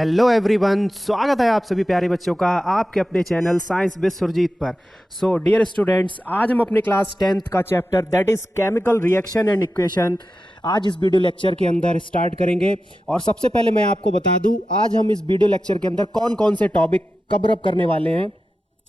Hello everyone, स्वागत है आप सभी प्यारे बच्चों का आपके अपने चैनल साइंस विद सुरजीत पर। सो डियर स्टूडेंट्स, आज हम अपने क्लास 10th का chapter that is chemical reaction and equation आज इस वीडियो लेक्चर के अंदर स्टार्ट करेंगे। और सबसे पहले मैं आपको बता दूं, आज हम इस वीडियो लेक्चर के अंदर कौन कौन से टॉपिक कवर अप करने वाले हैं।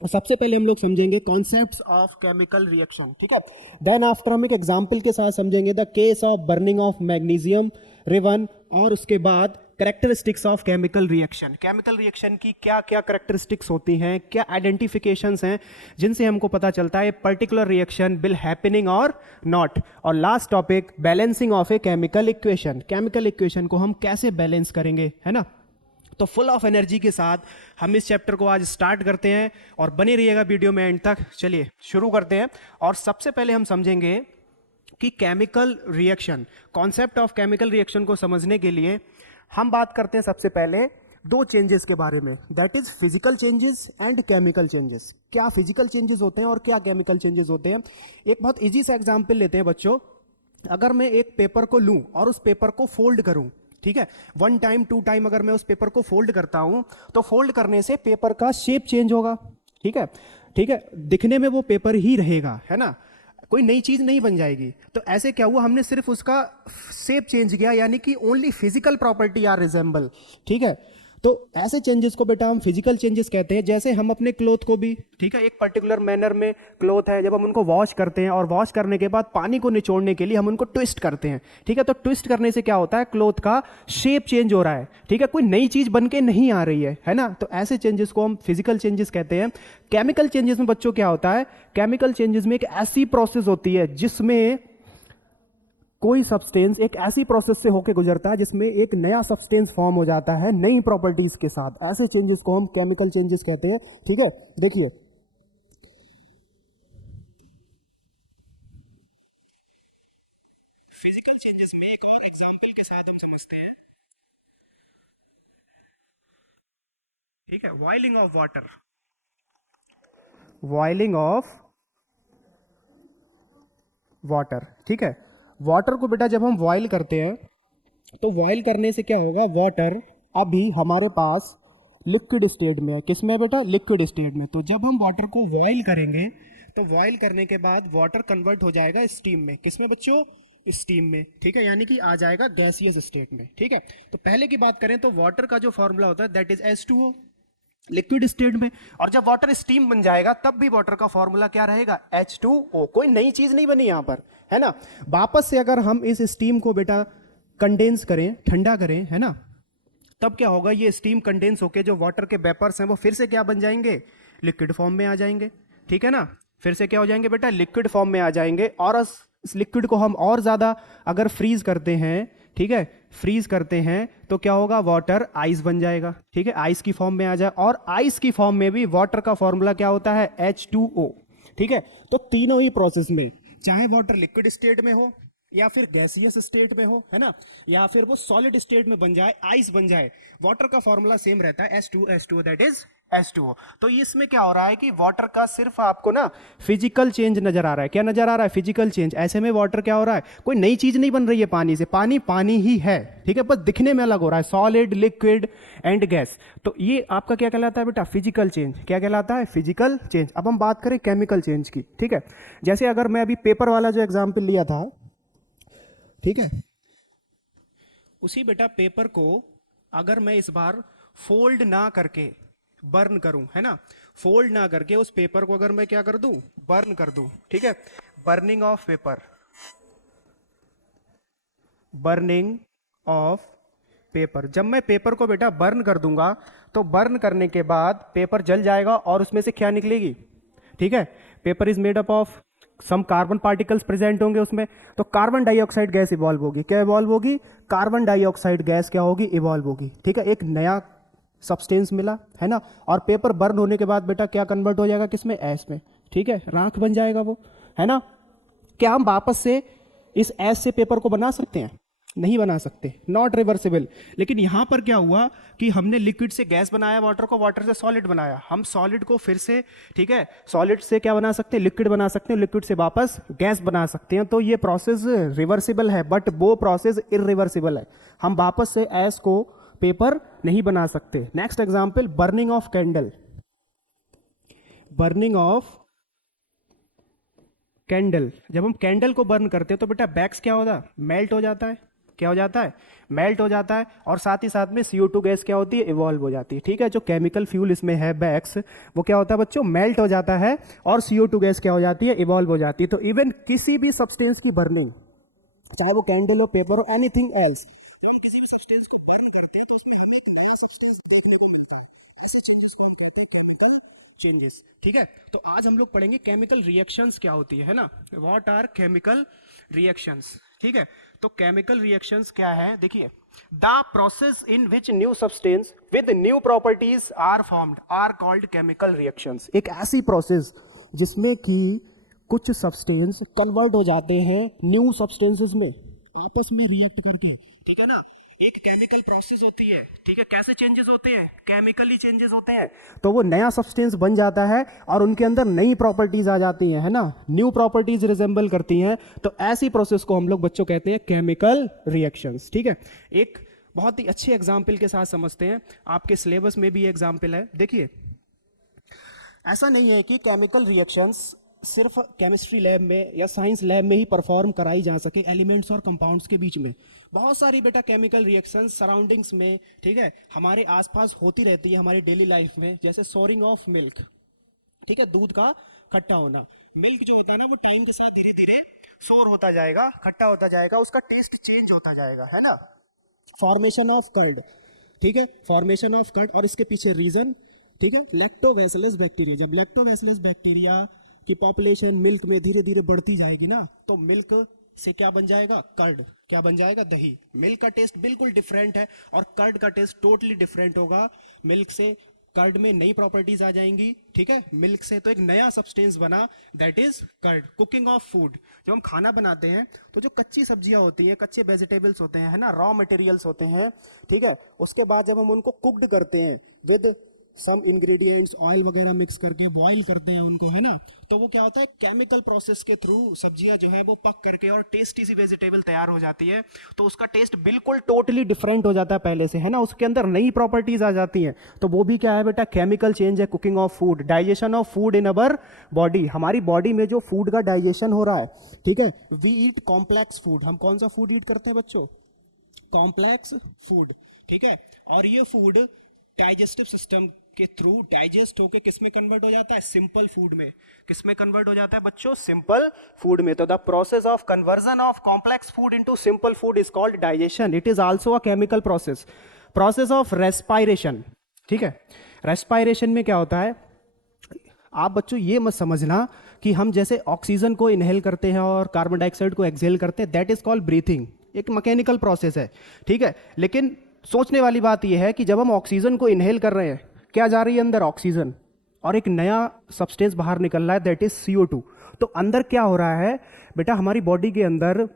सबसे पहले हम लोग समझेंगे कॉन्सेप्ट्स ऑफ केमिकल रिएक्शन, ठीक है। देन आफ्टर हम एक एग्जांपल के साथ समझेंगे the case of burning of magnesium ribbon, और उसके बाद characteristics of chemical reaction. Chemical reaction की क्या क्या कैरेक्टरिस्टिक्स होती हैं, क्या आइडेंटिफिकेशंस हैं जिनसे हमको पता चलता है पर्टिकुलर रिएक्शन विल हैपनिंग और नॉट। और last topic balancing of a chemical equation. Chemical equation को हम कैसे बैलेंस करेंगे, है ना। तो फुल ऑफ एनर्जी के साथ हम इस चैप्टर को आज स्टार्ट करते हैं और बने रहिएगा वीडियो में एंड तक। चलिए शुरू करते हैं। और सबसे पहले हम समझेंगे कि chemical reaction, concept of chemical reaction को समझने के लिए हम बात करते हैं सबसे पहले दो चेंजेस के बारे में, that is physical changes and chemical changes. क्या फिजिकल चेंजेस होते हैं और क्या केमिकल चेंजेस होते हैं। एक बहुत इजी सा एग्जांपल लेते हैं बच्चों। अगर मैं एक पेपर को लूं और उस पेपर को फोल्ड करूं, ठीक है, 1 टाइम 2 टाइम अगर मैं उस पेपर को फोल्ड करता हूं तो फोल्ड करने से पेपर का शेप चेंज होगा, ठीक है, ठीक है, दिखने में वो पेपर ही रहेगा, है ना, कोई नई चीज नहीं बन जाएगी। तो ऐसे क्या हुआ, हमने सिर्फ उसका शेप चेंज किया, यानी कि only physical property are resemble, ठीक है। तो ऐसे चेंजेस को बेटा हम फिजिकल चेंजेस कहते हैं। जैसे हम अपने क्लोथ को भी, ठीक है, एक पर्टिकुलर मैनर में क्लोथ है, जब हम उनको वॉश करते हैं और वॉश करने के बाद पानी को निचोड़ने के लिए हम उनको ट्विस्ट करते हैं, ठीक है। तो ट्विस्ट करने से क्या होता है, क्लोथ का शेप चेंज हो रहा है, ठीक है, कोई नई चीज बन के नहीं आ रही है ना। तो ऐसे चेंजेस को हम फिजिकल चेंजेस कहते हैं। केमिकल चेंजेस में बच्चों क्या होता है, केमिकल चेंजेस में एक ऐसी प्रोसेस होती है जिसमें कोई सब्सटेंस एक ऐसी प्रोसेस से होकर गुजरता है जिसमें एक नया सब्सटेंस फॉर्म हो जाता है नई प्रॉपर्टीज के साथ। ऐसे चेंजेस को हम केमिकल चेंजेस कहते हैं, ठीक है। देखिए फिजिकल चेंजेस में एक और एग्जांपल के साथ हम समझते हैं, ठीक है। Boiling of water, boiling of water, ठीक है। वाटर को बेटा जब हम बॉईल करते हैं तो बॉईल करने से क्या होगा, वाटर अभी हमारे पास लिक्विड स्टेट में है। किस में बेटा, लिक्विड स्टेट में। तो जब हम वाटर को बॉईल करेंगे तो बॉईल करने के बाद वाटर कन्वर्ट हो जाएगा स्टीम में। किस में बच्चों, स्टीम में, ठीक है, यानी कि आ जाएगा गैसियस स्टेट में, ठीक है। तो पहले की बात करें तो वाटर का जो फॉर्मूला होता है that is H2O, liquid state में। और जब वाटर स्टीम बन जाएगा तब भी वाटर का फॉर्मूला क्या रहेगा, H2O। कोई नई चीज नहीं बनी यहां पर, है ना। वापस से अगर हम इस स्टीम को बेटा कंडेंस करें, ठंडा करें, है ना, तब क्या होगा, ये स्टीम कंडेंस होकर जो वाटर के वेपर्स हैं वो फिर से क्या बन जाएंगे, लिक्विड फॉर्म में आ जाएंगे, ठीक है ना। फिर से क्या हो जाएंगे बेटा, लिक्विड फॉर्म में आ जाएंगे। और इस लिक्विड को हम और ज्यादा अगर फ्रीज करते हैं, ठीक है, फ्रीज करते हैं तो क्या होगा, वाटर आइस बन जाएगा, ठीक है, आइस की फॉर्म में आ जाए। और आइस की फॉर्म में भी वाटर का फॉर्मूला क्या होता है, H2O, ठीक है। तो तीनों ही प्रोसेस में, चाहे वाटर लिक्विड स्टेट में हो या फिर गैसियस स्टेट में हो, है ना, या फिर वो सॉलिड स्टेट में बन जाए, आइस बन जाए, वाटर का फॉर्मूला सेम रहता है, H2O दैट इज H2O। तो इसमें क्या हो रहा है कि वाटर का सिर्फ आपको ना फिजिकल चेंज नजर आ रहा है। क्या नजर आ रहा है, फिजिकल चेंज। ऐसे में वाटर क्या हो रहा है, कोई नई चीज नहीं बन रही है पानी से, पानी पानी ही है, ठीक है, बस दिखने में अलग हो रहा है, सॉलिड, लिक्विड एंड गैस। तो ये आपका क्या कहलाता है बेटा, फिजिकल चेंज। क्या कहलाता है, फिजिकल चेंज। अब हम बात करें केमिकल चेंज की, ठीक है। जैसे अगर मैं अभी पेपर वाला जो एग्जाम्पल लिया था, ठीक है, उसी बेटा पेपर को अगर मैं इस बार फोल्ड ना करके बर्न करूं, है ना, फोल्ड ना करके उस पेपर को अगर मैं क्या कर दूं, बर्न कर दूं, ठीक है, burning of paper, burning of paper. जब मैं पेपर को बेटा बर्न कर दूंगा तो बर्न करने के बाद पेपर जल जाएगा और उसमें से क्या निकलेगी, ठीक है, paper is made up of some carbon particles present होंगे उसमें। तो कार्बन डाइऑक्साइड गैस इवॉल्व होगी। क्या इवॉल्व होगी, कार्बन डाइऑक्साइड गैस क्या होगी, इवॉल्व होगी, ठीक है, एक नया सब्सटेंस मिला, है ना। और पेपर बर्न होने के बाद बेटा क्या कन्वर्ट हो जाएगा, किसमें, ऐश में, ठीक है, राख बन जाएगा वो, है ना। क्या हम वापस से इस ऐश से पेपर को बना सकते हैं, नहीं बना सकते, नॉट रिवर्सिबल। लेकिन यहां पर क्या हुआ कि हमने लिक्विड से गैस बनाया, वाटर को, वाटर से सॉलिड बनाया। हम सॉलिड को फिर से, ठीक है, सॉलिड से क्या बना सकते हैं, लिक्विड बना सकते हैं, लिक्विड से वापस गैस बना सकते हैं। तो ये प्रोसेस रिवर्सिबल है, बट वो प्रोसेस इरिवर्सिबल है। हम वापस से ऐश को पेपर नहीं बना सकते। Next example, burning of candle. Burning of candle, जब हम कैंडल को बर्न करते हैं तो बेटा वैक्स क्या होता है, मेल्ट हो जाता है। क्या हो जाता है, मेल्ट हो जाता है। और साथ ही साथ में CO2 गैस क्या होती है, इवॉल्व हो जाती है। ठीक है, जो केमिकल फ्यूल इसमें है वैक्स, वो क्या होता है बच्चों, मेल्ट हो जाता है और CO2 गैस क्या हो जाती है, इवॉल्व हो जाती है। तो इवन किसी भी सब्सटेंस की बर्निंग, चाहे वो कैंडल हो, पेपर हो, एनीथिंग एल्स, जब हम किसी भी सब्सटेंस को बर्न करते हैं तो उसमें हमें एक नया सब्सटेंस चेंजेस। ठीक है, तो आज हम लोग पढ़ेंगे केमिकल रिएक्शंस क्या होती है ना, व्हाट आर केमिकल रिएक्शंस। ठीक है, तो केमिकल रिएक्शंस क्या है, देखिए, the process in which new substance with new properties are formed are called chemical reactions. एक ऐसी प्रोसेस जिसमें कि कुछ सब्सटेंस कन्वर्ट हो जाते हैं न्यू सब्सटेंसेस में, आपस में रिएक्ट करके। ठीक है ना, एक केमिकल प्रोसेस होती है। ठीक है, कैसे चेंजेस होते हैं, केमिकली चेंजेस होते हैं। तो वो नया सब्सटेंस बन जाता है और उनके अंदर नई प्रॉपर्टीज आ जाती हैं, है ना, न्यू प्रॉपर्टीज रिजेंबल करती हैं। तो ऐसी प्रोसेस को हम लोग बच्चों कहते हैं केमिकल रिएक्शंस। ठीक है, एक बहुत ही अच्छे एग्जाम्पल के साथ समझते हैं, आपके सिलेबस में भी एग्जाम्पल है। देखिए, ऐसा नहीं है कि केमिकल रिएक्शंस सिर्फ केमिस्ट्री लैब में या साइंस लैब में ही परफॉर्म कराई जा सके एलिमेंट्स और कंपाउंड्स के बीच में। बहुत सारी बेटा केमिकल रिएक्शंस सराउंडिंग्स में, ठीक है, हमारे आसपास होती रहती है हमारी डेली लाइफ में। जैसे सोरिंग ऑफ मिल्क, ठीक है, दूध का खट्टा होना। मिल्क जो होता है ना, वो टाइम के साथ धीरे धीरे सोर होता जाएगा, खट्टा होता जाएगा, उसका टेस्ट चेंज होता जाएगा, है ना। फॉर्मेशन ऑफ कर्ड, ठीक है, फॉर्मेशन ऑफ कर्ड, और इसके पीछे रीजन, ठीक है, लैक्टोबैसिलस बैक्टीरिया। जब लैक्टोबैसिलस बैक्टीरिया की पॉपुलेशन मिल्क में धीरे धीरे बढ़ती जाएगी ना, तो मिल्क से क्या बन जाएगा, कर्ड। क्या बन जाएगा, दही। मिल्क का टेस्ट बिल्कुल डिफरेंट है और कर्ड का टेस्ट टोटली डिफरेंट होगा। मिल्क से कर्ड में नई प्रॉपर्टीज आ जाएंगी। ठीक है, मिल्क से तो एक नया सब्सटेंस बना, that is curd. Cooking of food, जब हम खाना बनाते हैं तो जो कच्ची सब्जियां होती हैं, कच्चे वेजिटेबल्स होते हैं, है ना, रॉ मटेरियल्स होते हैं, ठीक है, उसके बाद जब हम उनको कुक्ड करते हैं विद सम इंग्रेडिएंट्स, ऑयल वगैरह मिक्स करके बॉईल करते हैं उनको, है ना, तो वो क्या होता है, केमिकल प्रोसेस के थ्रू सब्जियां जो है वो पक करके और टेस्टी सी वेजिटेबल तैयार हो जाती है। तो उसका टेस्ट बिल्कुल टोटली डिफरेंट हो जाता है पहले से, है ना, उसके अंदर नई प्रॉपर्टीज आ जाती हैं। तो वो भी क्या है बेटा, केमिकल चेंज है। Cooking of food, digestion of food in our body, हमारी बॉडी में जो फूड का डाइजेशन हो रहा है, ठीक है, वी ईट कॉम्प्लेक्स फूड। हम कौन सा फूड ईट करते हैं बच्चों, कॉम्प्लेक्स फूड। ठीक है, और ये फूड डाइजेस्टिव सिस्टम के थ्रू डाइजेस्ट होके किस में कन्वर्ट हो जाता है, सिंपल फूड में। किस में कन्वर्ट हो जाता है बच्चों, सिंपल फूड में। तो the process of conversion of complex food into simple food is called digestion. It is also a chemical process. Process of respiration, ठीक है, रेस्पायरेशन में क्या होता है, आप बच्चों ये मत समझना कि हम जैसे ऑक्सीजन को इनहेल करते हैं और कार्बन डाइऑक्साइड को एक्सहेल करते हैं, दैट इज कॉल्ड ब्रीथिंग। एक मैकेनिकल प्रोसेस है, ठीक है। लेकिन सोचने वाली बात यह है कि जब हम ऑक्सीजन को इनहेल कर रहे हैं, क्या जा रही है अंदर, ऑक्सीजन, और एक नया सब्सटेंस बाहर निकल रहा है, दैट इज CO2। तो अंदर क्या हो रहा है बेटा, हमारी बॉडी के अंदर,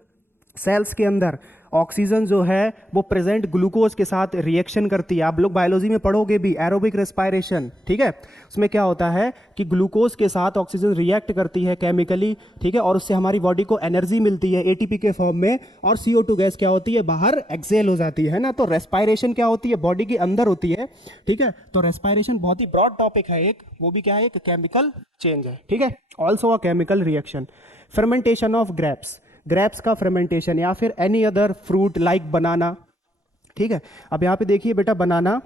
सेल्स के अंदर ऑक्सीजन जो है वो प्रेजेंट ग्लूकोज के साथ रिएक्शन करती है। आप लोग बायोलॉजी में पढ़ोगे भी, एरोबिक रेस्पायरेशन, ठीक है, उसमें क्या होता है कि ग्लूकोज के साथ ऑक्सीजन रिएक्ट करती है केमिकली, ठीक है, और उससे हमारी बॉडी को एनर्जी मिलती है ATP के फॉर्म में, और CO2 गैस क्या होती है, बाहर एक्सेल हो जाती है ना। तो रेस्पायरेशन क्या होती है, बॉडी के अंदर होती है, ठीक है। तो रेस्पायरेशन बहुत ही ब्रॉड टॉपिक है एक, वो भी क्या है, एक केमिकल चेंज है, ठीक है, also a chemical reaction. Fermentation of grapes, grapes का फर्मेंटेशन, या फिर एनी अदर फ्रूट लाइक बनाना, ठीक है। अब यहाँ पे देखिए बेटा, बनाना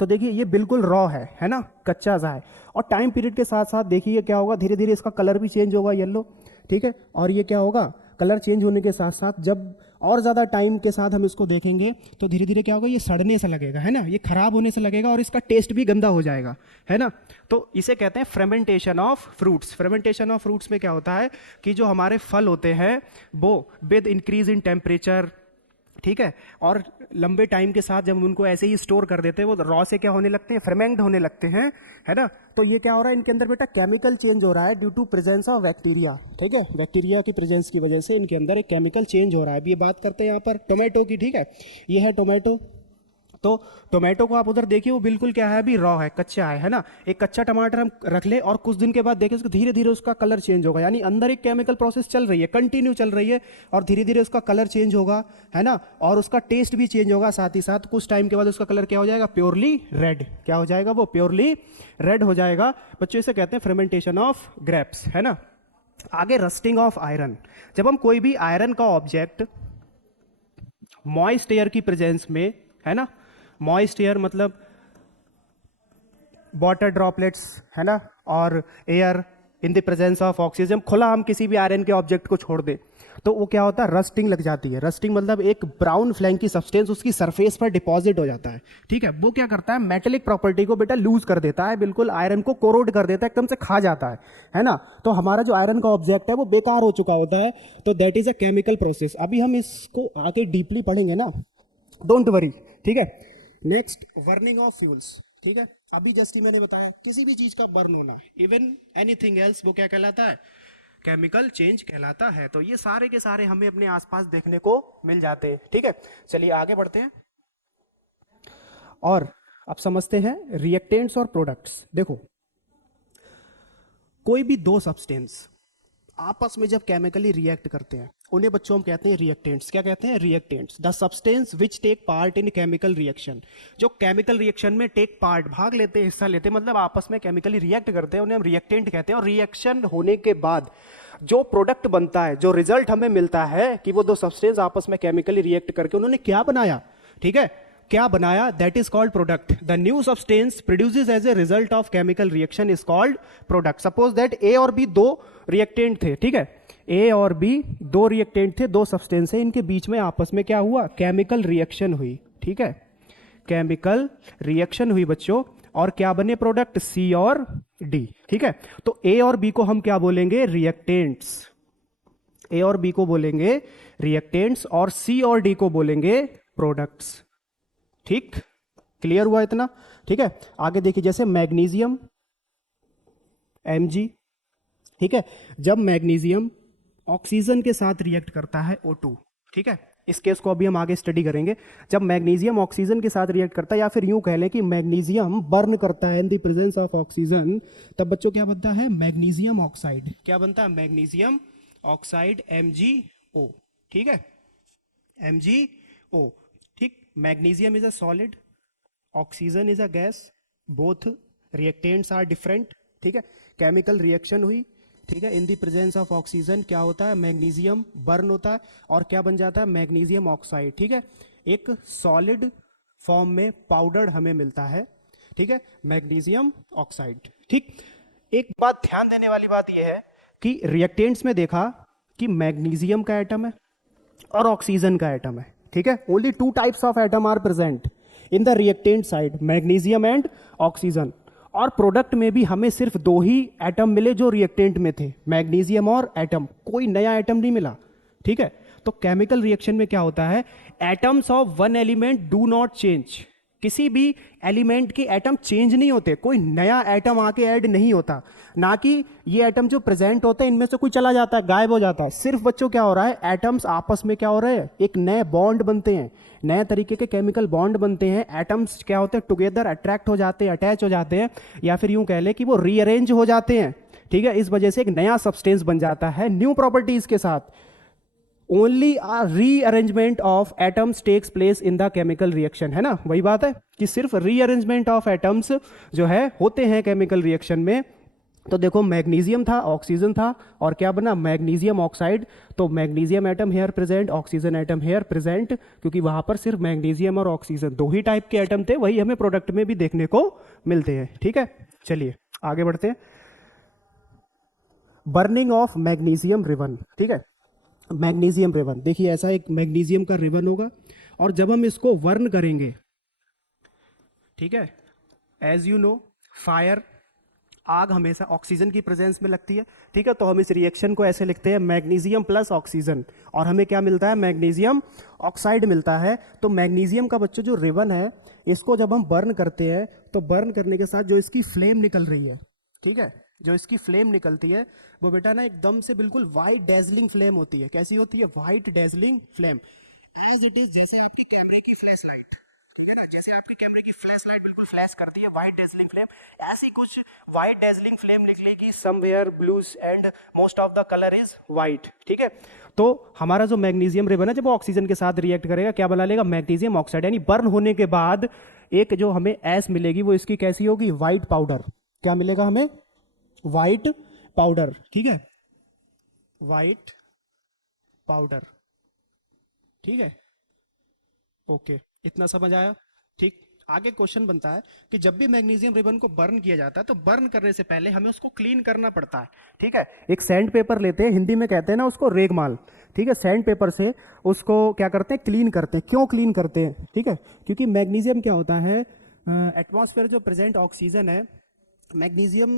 तो देखिए ये बिल्कुल रॉ है ना, कच्चा सा है, और टाइम पीरियड के साथ साथ देखिए क्या होगा, धीरे धीरे इसका कलर भी चेंज होगा, येलो, ठीक है। और ये क्या होगा, कलर चेंज होने के साथ साथ जब और ज़्यादा टाइम के साथ हम इसको देखेंगे तो धीरे धीरे क्या होगा, ये सड़ने से लगेगा, है ना, ये खराब होने से लगेगा और इसका टेस्ट भी गंदा हो जाएगा, है ना। तो इसे कहते हैं फ्रेमेंटेशन ऑफ फ्रूट्स। फ्रेमेंटेशन ऑफ फ्रूट्स में क्या होता है कि जो हमारे फल होते हैं वो विद इंक्रीज इन टेम्परेचर, ठीक है, और लंबे टाइम के साथ जब उनको ऐसे ही स्टोर कर देते हैं, वो रॉ से क्या होने लगते हैं, फर्मेंट होने लगते हैं, है ना। तो ये क्या हो रहा है, इनके अंदर बेटा केमिकल चेंज हो रहा है due to presence of bacteria, ठीक है, बैक्टीरिया की प्रेजेंस की वजह से इनके अंदर एक केमिकल चेंज हो रहा है। अभी ये बात करते हैं यहाँ पर टोमेटो की, ठीक है, ये है टोमेटो, तो टोमेटो को आप उधर देखिए, वो बिल्कुल क्या है, अभी रॉ है, कच्चा है ना। एक कच्चा टमाटर हम रख ले और कुछ दिन के बाद देखें उसको, धीरे धीरे उसका कलर चेंज होगा, यानी अंदर एक केमिकल प्रोसेस चल रही है, कंटिन्यू चल रही है, और धीरे धीरे उसका कलर चेंज होगा, है ना, और उसका टेस्ट भी चेंज होगा साथ ही साथ। कुछ टाइम के बाद उसका कलर क्या हो जाएगा, प्योरली रेड। क्या हो जाएगा, वो प्योरली रेड हो जाएगा बच्चों। इसे कहते हैं fermentation ऑफ ग्रेप्स, है ना। आगे रस्टिंग ऑफ आयरन। जब हम कोई भी आयरन का ऑब्जेक्ट मॉइस्ट एयर की प्रेजेंस में, है ना, मॉइस्ट एयर मतलब वाटर ड्रॉपलेट्स, है ना, और air in the presence of oxygen, खुला हम किसी भी आयरन के ऑब्जेक्ट को छोड़ दें तो वो क्या होता है, रस्टिंग लग जाती है। रस्टिंग मतलब एक ब्राउन फ्लैंग की सब्सटेंस उसकी सरफेस पर डिपॉजिट हो जाता है, ठीक है। वो क्या करता है, मेटेलिक प्रॉपर्टी को बेटा लूज कर देता है, बिल्कुल आयरन को कोरोड कर देता है, एकदम से खा जाता है ना। तो हमारा जो आयरन का ऑब्जेक्ट है वो बेकार हो चुका होता है, तो that is a chemical process. अभी हम इसको आगे डीपली पढ़ेंगे ना, डोंट वरी, ठीक है। नेक्स्ट, बर्निंग ऑफ फ्यूल्स, ठीक है। अभी जैसे मैंने बताया किसी भी चीज का बर्न होना, इवन एनीथिंग एल्स, वो क्या कहलाता है, केमिकल चेंज कहलाता है। तो ये सारे के सारे हमें अपने आसपास देखने को मिल जाते हैं, ठीक है। चलिए आगे बढ़ते हैं और अब समझते हैं रिएक्टेंट्स और प्रोडक्ट्स। देखो, कोई भी दो सब्सटेंस आपस में जब केमिकली रिएक्ट करते हैं उन्हें बच्चों हम कहते हैं रिएक्टेंट्स। क्या कहते हैं, reactants. The substance which take part in chemical reaction, जो केमिकल रिएक्शन में टेक पार्ट, भाग लेते हैं, हिस्सा लेते हैं, मतलब आपस में केमिकली रिएक्ट करते हैं, उन्हें हम रिएक्टेंट कहते हैं। और रिएक्शन होने के बाद जो प्रोडक्ट बनता है, जो रिजल्ट हमें मिलता है कि वो दो सब्सटेंस आपस में केमिकली रिएक्ट करके उन्होंने क्या बनाया, ठीक है, क्या बनाया, that is called product. The new substance produces as a result of chemical reaction is called product. Suppose that A और बी दो रिएक्टेंट थे, ठीक है, ए और बी दो रिएक्टेंट थे, दो सब्सटेंस है, इनके बीच में आपस में क्या हुआ, केमिकल रिएक्शन हुई, ठीक है, केमिकल रिएक्शन हुई बच्चों, और क्या बने प्रोडक्ट, सी और डी, ठीक है। तो ए और बी को हम क्या बोलेंगे, रिएक्टेंट्स। ए और बी को बोलेंगे रिएक्टेंट्स और सी और डी को बोलेंगे प्रोडक्ट्स, ठीक, क्लियर हुआ इतना, ठीक है। आगे देखिए, जैसे मैग्नीशियम Mg, ठीक है, जब मैग्नीशियम ऑक्सीजन के साथ रिएक्ट करता है O2, ठीक है, इस केस को अभी हम आगे स्टडी करेंगे। जब मैग्नीशियम ऑक्सीजन के साथ रिएक्ट करता है, या फिर यूं कह लें कि मैग्नीशियम बर्न करता है in the presence of oxygen, तब बच्चों क्या बनता है, मैग्नीशियम ऑक्साइड। क्या बनता है, मैग्नीशियम ऑक्साइड MgO, ठीक है, MgO, ठीक। Magnesium is a solid, oxygen is a gas, both reactants are different, ठीक है। केमिकल रिएक्शन हुई, ठीक है, in the presence of oxygen क्या होता है, मैग्नीशियम बर्न होता है और क्या बन जाता है, मैग्नीशियम ऑक्साइड, ठीक है, एक सॉलिड फॉर्म में पाउडर हमें मिलता है, ठीक है, मैग्नीशियम ऑक्साइड, ठीक। एक बात ध्यान देने वाली बात यह है कि रिएक्टेंट्स में देखा कि मैग्नीशियम का एटम है और ऑक्सीजन का एटम है, ठीक है। Only two types of atom are present in the reactant side, magnesium and oxygen. और प्रोडक्ट में भी हमें सिर्फ दो ही एटम मिले जो रिएक्टेंट में थे, मैग्नीशियम और एटम, कोई नया एटम नहीं मिला, ठीक है। तो केमिकल रिएक्शन में क्या होता है, atoms of one element do not change, किसी भी एलिमेंट के एटम चेंज नहीं होते, कोई नया एटम आके ऐड नहीं होता, ना कि ये एटम जो प्रेजेंट होते हैं इनमें से कोई चला जाता है, गायब हो जाता है। सिर्फ बच्चों क्या हो रहा है, एटम्स आपस में क्या हो रहे हैं, एक नए बॉन्ड बनते हैं, नए तरीके के केमिकल बॉन्ड बनते हैं। एटम्स क्या होते हैं, टुगेदर अट्रैक्ट हो जाते हैं, अटैच हो जाते हैं, या फिर यूं कह ले कि वो रीअरेंज हो जाते हैं, ठीक है। इस वजह से एक नया सब्सटेंस बन जाता है न्यू प्रॉपर्टीज के साथ। Only a rearrangement of atoms takes place in the chemical reaction, है ना, वही बात है कि सिर्फ रीअरेंजमेंट ऑफ एटम्स जो है होते हैं केमिकल रिएक्शन में। तो देखो, मैग्नीशियम था, ऑक्सीजन था, और क्या बना, मैग्नीशियम ऑक्साइड। तो magnesium atom here present, oxygen atom here present, क्योंकि वहां पर सिर्फ मैग्नीशियम और ऑक्सीजन दो ही टाइप के एटम थे, वही हमें प्रोडक्ट में भी देखने को मिलते हैं, ठीक है। चलिए आगे बढ़ते हैं। बर्निंग ऑफ मैग्नीशियम रिबन, ठीक है, मैग्नीशियम रिबन, देखिए ऐसा एक मैग्नीशियम का रिबन होगा, और जब हम इसको बर्न करेंगे, ठीक है, एज यू नो फायर, आग हमेशा ऑक्सीजन की प्रेजेंस में लगती है, ठीक है। तो हम इस रिएक्शन को ऐसे लिखते हैं, मैग्नीशियम प्लस ऑक्सीजन, और हमें क्या मिलता है, मैग्नीशियम ऑक्साइड मिलता है। तो मैग्नीशियम का बच्चों जो रिबन है, इसको जब हम बर्न करते हैं तो बर्न करने के साथ जो इसकी फ्लेम निकल रही है, ठीक है, जो इसकी फ्लेम निकलती है वो बेटा ना एकदम से बिल्कुल वाइट डेजलिंग फ्लेम होती है। कैसी होती है, white dazzling flame, as it is, जैसे आपके कैमरे की फ्लैश लाइट, है ना, जैसे कैमरे की फ्लैश लाइट बिल्कुल फ्लैश करती है, व्हाइट डेजलिंग फ्लेम, ऐसी कुछ व्हाइट डेजलिंग फ्लेम निकलेगी somewhere blues and most of the colour is white, ठीक है। तो हमारा जो मैग्नीशियम रिबन है जब वो ऑक्सीजन के साथ रिएक्ट करेगा क्या बना लेगा, मैग्नीशियम ऑक्साइड, यानी बर्न होने के बाद एक जो हमें ऐश मिलेगी वो इसकी कैसी होगी, व्हाइट पाउडर। क्या मिलेगा हमें, व्हाइट पाउडर, ठीक है, व्हाइट पाउडर, ठीक है, ओके, इतना समझ आया, ठीक। आगे क्वेश्चन बनता है कि जब भी मैग्नीशियम रिबन को बर्न किया जाता है तो बर्न करने से पहले हमें उसको क्लीन करना पड़ता है, ठीक है। एक सैंड पेपर लेते हैं, हिंदी में कहते हैं ना उसको रेगमाल, ठीक है, सैंड पेपर से उसको क्या करते हैं, क्लीन करते हैं। क्यों क्लीन करते हैं, ठीक है, क्योंकि मैग्नीशियम क्या होता है, एटमॉस्फेयर जो प्रेजेंट ऑक्सीजन है, मैग्नीशियम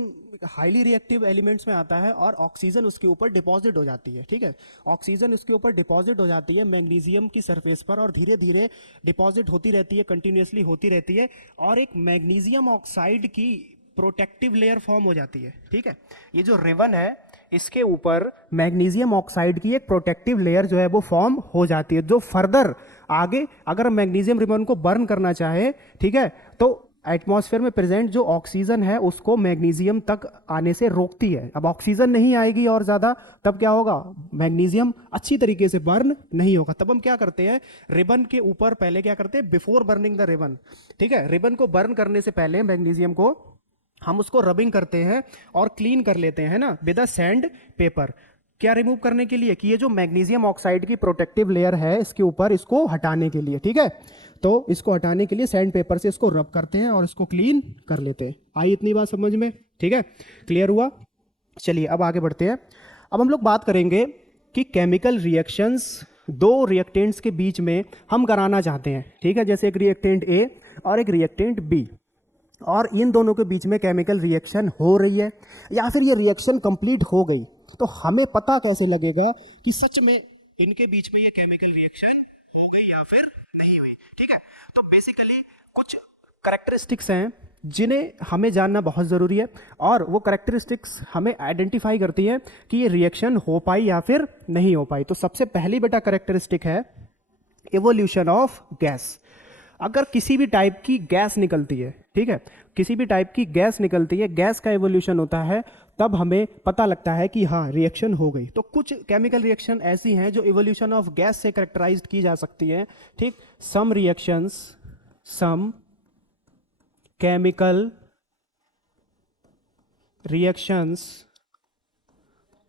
हाईली रिएक्टिव एलिमेंट्स में आता है और ऑक्सीजन उसके ऊपर डिपॉजिट हो जाती है, ठीक है, ऑक्सीजन उसके ऊपर डिपॉजिट हो जाती है मैग्नीशियम की सरफेस पर और धीरे धीरे डिपॉजिट होती रहती है, कंटिन्यूसली होती रहती है और एक मैग्नीशियम ऑक्साइड की प्रोटेक्टिव लेयर फॉर्म हो जाती है, ठीक है। ये जो रिबन है इसके ऊपर मैग्नीशियम ऑक्साइड की एक प्रोटेक्टिव लेयर जो है वो फॉर्म हो जाती है, जो फर्दर आगे अगर मैग्नीशियम रिबन को बर्न करना चाहे, ठीक है, तो एटमॉस्फेयर में प्रेजेंट जो ऑक्सीजन है उसको मैग्नीशियम तक आने से रोकती है। अब ऑक्सीजन नहीं आएगी और ज़्यादा, तब क्या होगा, मैग्नीशियम अच्छी तरीके से बर्न नहीं होगा। तब हम क्या करते हैं, रिबन के ऊपर पहले क्या करते हैं, बिफोर बर्निंग द रिबन, ठीक है, रिबन को बर्न करने से पहले मैग्नीशियम को हम उसको रबिंग करते हैं और क्लीन कर लेते हैं ना विद अ सैंड पेपर। क्या रिमूव करने के लिए, कि ये जो मैग्नीशियम ऑक्साइड की प्रोटेक्टिव लेयर है इसके ऊपर, इसको हटाने के लिए, ठीक है। तो इसको हटाने के लिए सैंड पेपर से इसको रब करते हैं और इसको क्लीन कर लेते हैं। आई इतनी बात समझ में, ठीक है, क्लियर हुआ। चलिए अब आगे बढ़ते हैं। अब हम लोग बात करेंगे कि केमिकल रिएक्शंस दो रिएक्टेंट्स के बीच में हम कराना चाहते हैं, ठीक है, जैसे एक रिएक्टेंट ए और एक रिएक्टेंट बी, और इन दोनों के बीच में केमिकल रिएक्शन हो रही है या फिर ये रिएक्शन कंप्लीट हो गई, तो हमें पता कैसे लगेगा कि सच में इनके बीच में ये केमिकल रिएक्शन हो गई या फिर नहीं हुई, ठीक है। तो बेसिकली कुछ करेक्टरिस्टिक्स हैं जिन्हें हमें जानना बहुत ज़रूरी है और वो करेक्टरिस्टिक्स हमें आइडेंटिफाई करती है कि ये रिएक्शन हो पाई या फिर नहीं हो पाई। तो सबसे पहली बेटा करेक्टरिस्टिक है इवोल्यूशन ऑफ गैस। अगर किसी भी टाइप की गैस निकलती है, ठीक है, किसी भी टाइप की गैस निकलती है, गैस का इवोल्यूशन होता है, तब हमें पता लगता है कि हाँ रिएक्शन हो गई। तो कुछ केमिकल रिएक्शन ऐसी हैं जो इवोल्यूशन ऑफ गैस से कैरेक्टराइज्ड की जा सकती हैं, ठीक। Some reactions, some chemical reactions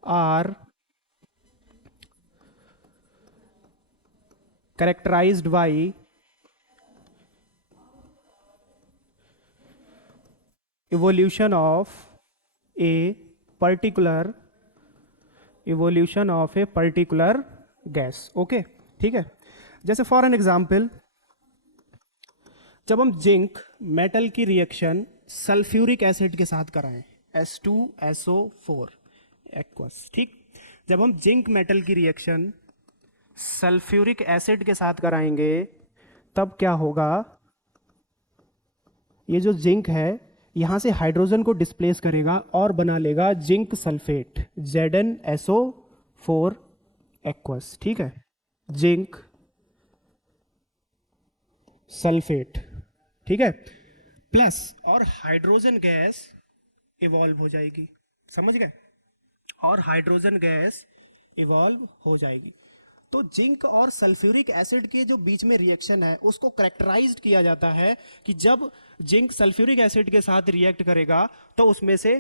are characterised by evolution of a particular gas, okay, ठीक है। जैसे फॉर एन एग्जाम्पल, जब हम जिंक मेटल की रिएक्शन सल्फ्यूरिक एसिड के साथ कराएं, H2SO4 एक्वस, ठीक, जब हम जिंक मेटल की रिएक्शन सल्फ्यूरिक एसिड के साथ कराएंगे तब क्या होगा, ये जो जिंक है यहां से हाइड्रोजन को डिस्प्लेस करेगा और बना लेगा जिंक सल्फेट, ZnSO4 एक्वस, ठीक है, जिंक सल्फेट, ठीक है, प्लस और हाइड्रोजन गैस इवॉल्व हो जाएगी, समझ गए, और हाइड्रोजन गैस इवॉल्व हो जाएगी। तो जिंक और सल्फ्यूरिक एसिड के जो बीच में रिएक्शन है उसको कैरेक्टराइज्ड किया जाता है कि जब जिंक सल्फ्यूरिक एसिड के साथ रिएक्ट करेगा तो उसमें से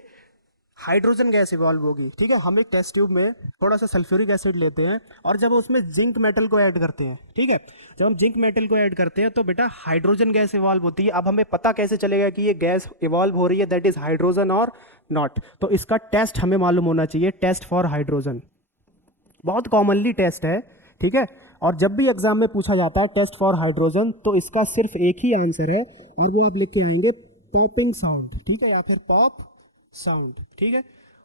हाइड्रोजन गैस इवॉल्व होगी, ठीक है। हम एक टेस्ट ट्यूब में थोड़ा सा सल्फ्यूरिक एसिड लेते हैं और जब उसमें जिंक मेटल को ऐड करते हैं, ठीक है, जब हम जिंक मेटल को ऐड करते हैं तो बेटा हाइड्रोजन गैस इवॉल्व होती है। अब हमें पता कैसे चलेगा कि ये गैस इवॉल्व हो रही है, दैट इज हाइड्रोजन और नॉट, तो इसका टेस्ट हमें मालूम होना चाहिए, टेस्ट फॉर हाइड्रोजन, बहुत कॉमनली टेस्ट है, ठीक है। और जब भी एग्जाम में पूछा जाता है टेस्ट फॉर हाइड्रोजन तो इसका सिर्फ एक ही आंसर है और वो आप लिख के आएंगे पॉपिंग साउंड, ठीक है, या फिर पॉप साउंड, ठीक है।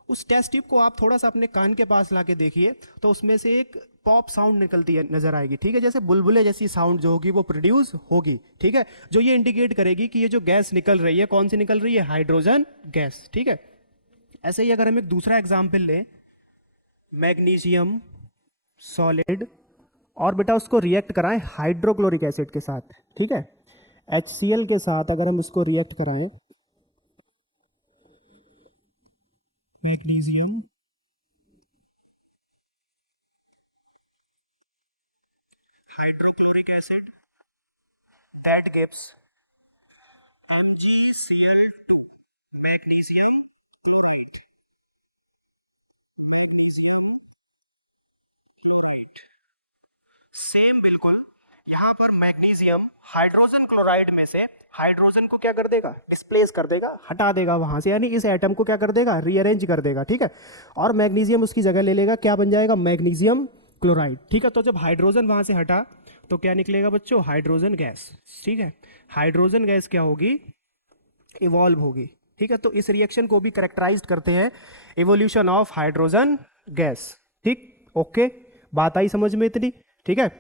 उस टेस्ट ट्यूब को आप थोड़ा सा अपने कान के पास लाके देखिए तो उसमें से एक पॉप साउंड निकलती है, नजर आएगी, ठीक है, जैसे बुलबुले जैसी साउंड जो होगी वो प्रोड्यूस होगी, ठीक है, जो ये इंडिकेट करेगी कि ये जो गैस निकल रही है कौन सी निकल रही है, हाइड्रोजन गैस, ठीक है। ऐसे ही अगर हम एक दूसरा एग्जाम्पल लें, मैग्नीशियम सॉलिड, और बेटा उसको रिएक्ट कराएं हाइड्रोक्लोरिक एसिड के साथ, ठीक है, HCl के साथ अगर हम इसको रिएक्ट कराएं, magnesium hydrochloric acid, that gives MgCl2, magnesium chloride, magnesium chloride. Same बिल्कुल यहाँ पर मैग्नीशियम हाइड्रोजन क्लोराइड में से हाइड्रोजन को क्या कर देगा, डिस्प्लेस कर देगा, हटा देगा वहां से, यानी इस एटम को क्या कर देगा, रीअरेंज कर देगा, ठीक है। और मैग्नीशियम उसकी जगह ले लेगा, क्या बन जाएगा, मैग्नीशियम क्लोराइड, ठीक है। तो जब हाइड्रोजन वहां से हटा तो क्या निकलेगा बच्चों, हाइड्रोजन गैस, ठीक है। हाइड्रोजन गैस क्या होगी, इवॉल्व होगी, ठीक है। तो इस रिएक्शन को भी करेक्टराइज करते हैं इवोल्यूशन ऑफ हाइड्रोजन गैस, ठीक, ओके, बात आई समझ में इतनी, ठीक है।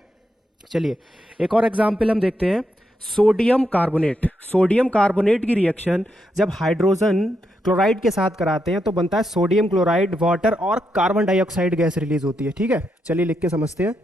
चलिए एक और एग्जाम्पल हम देखते हैं, सोडियम कार्बोनेट। सोडियम कार्बोनेट की रिएक्शन जब हाइड्रोजन क्लोराइड के साथ कराते हैं तो बनता है सोडियम क्लोराइड, वाटर और कार्बन डाइऑक्साइड गैस रिलीज होती है, ठीक है। चलिए लिख के समझते हैं।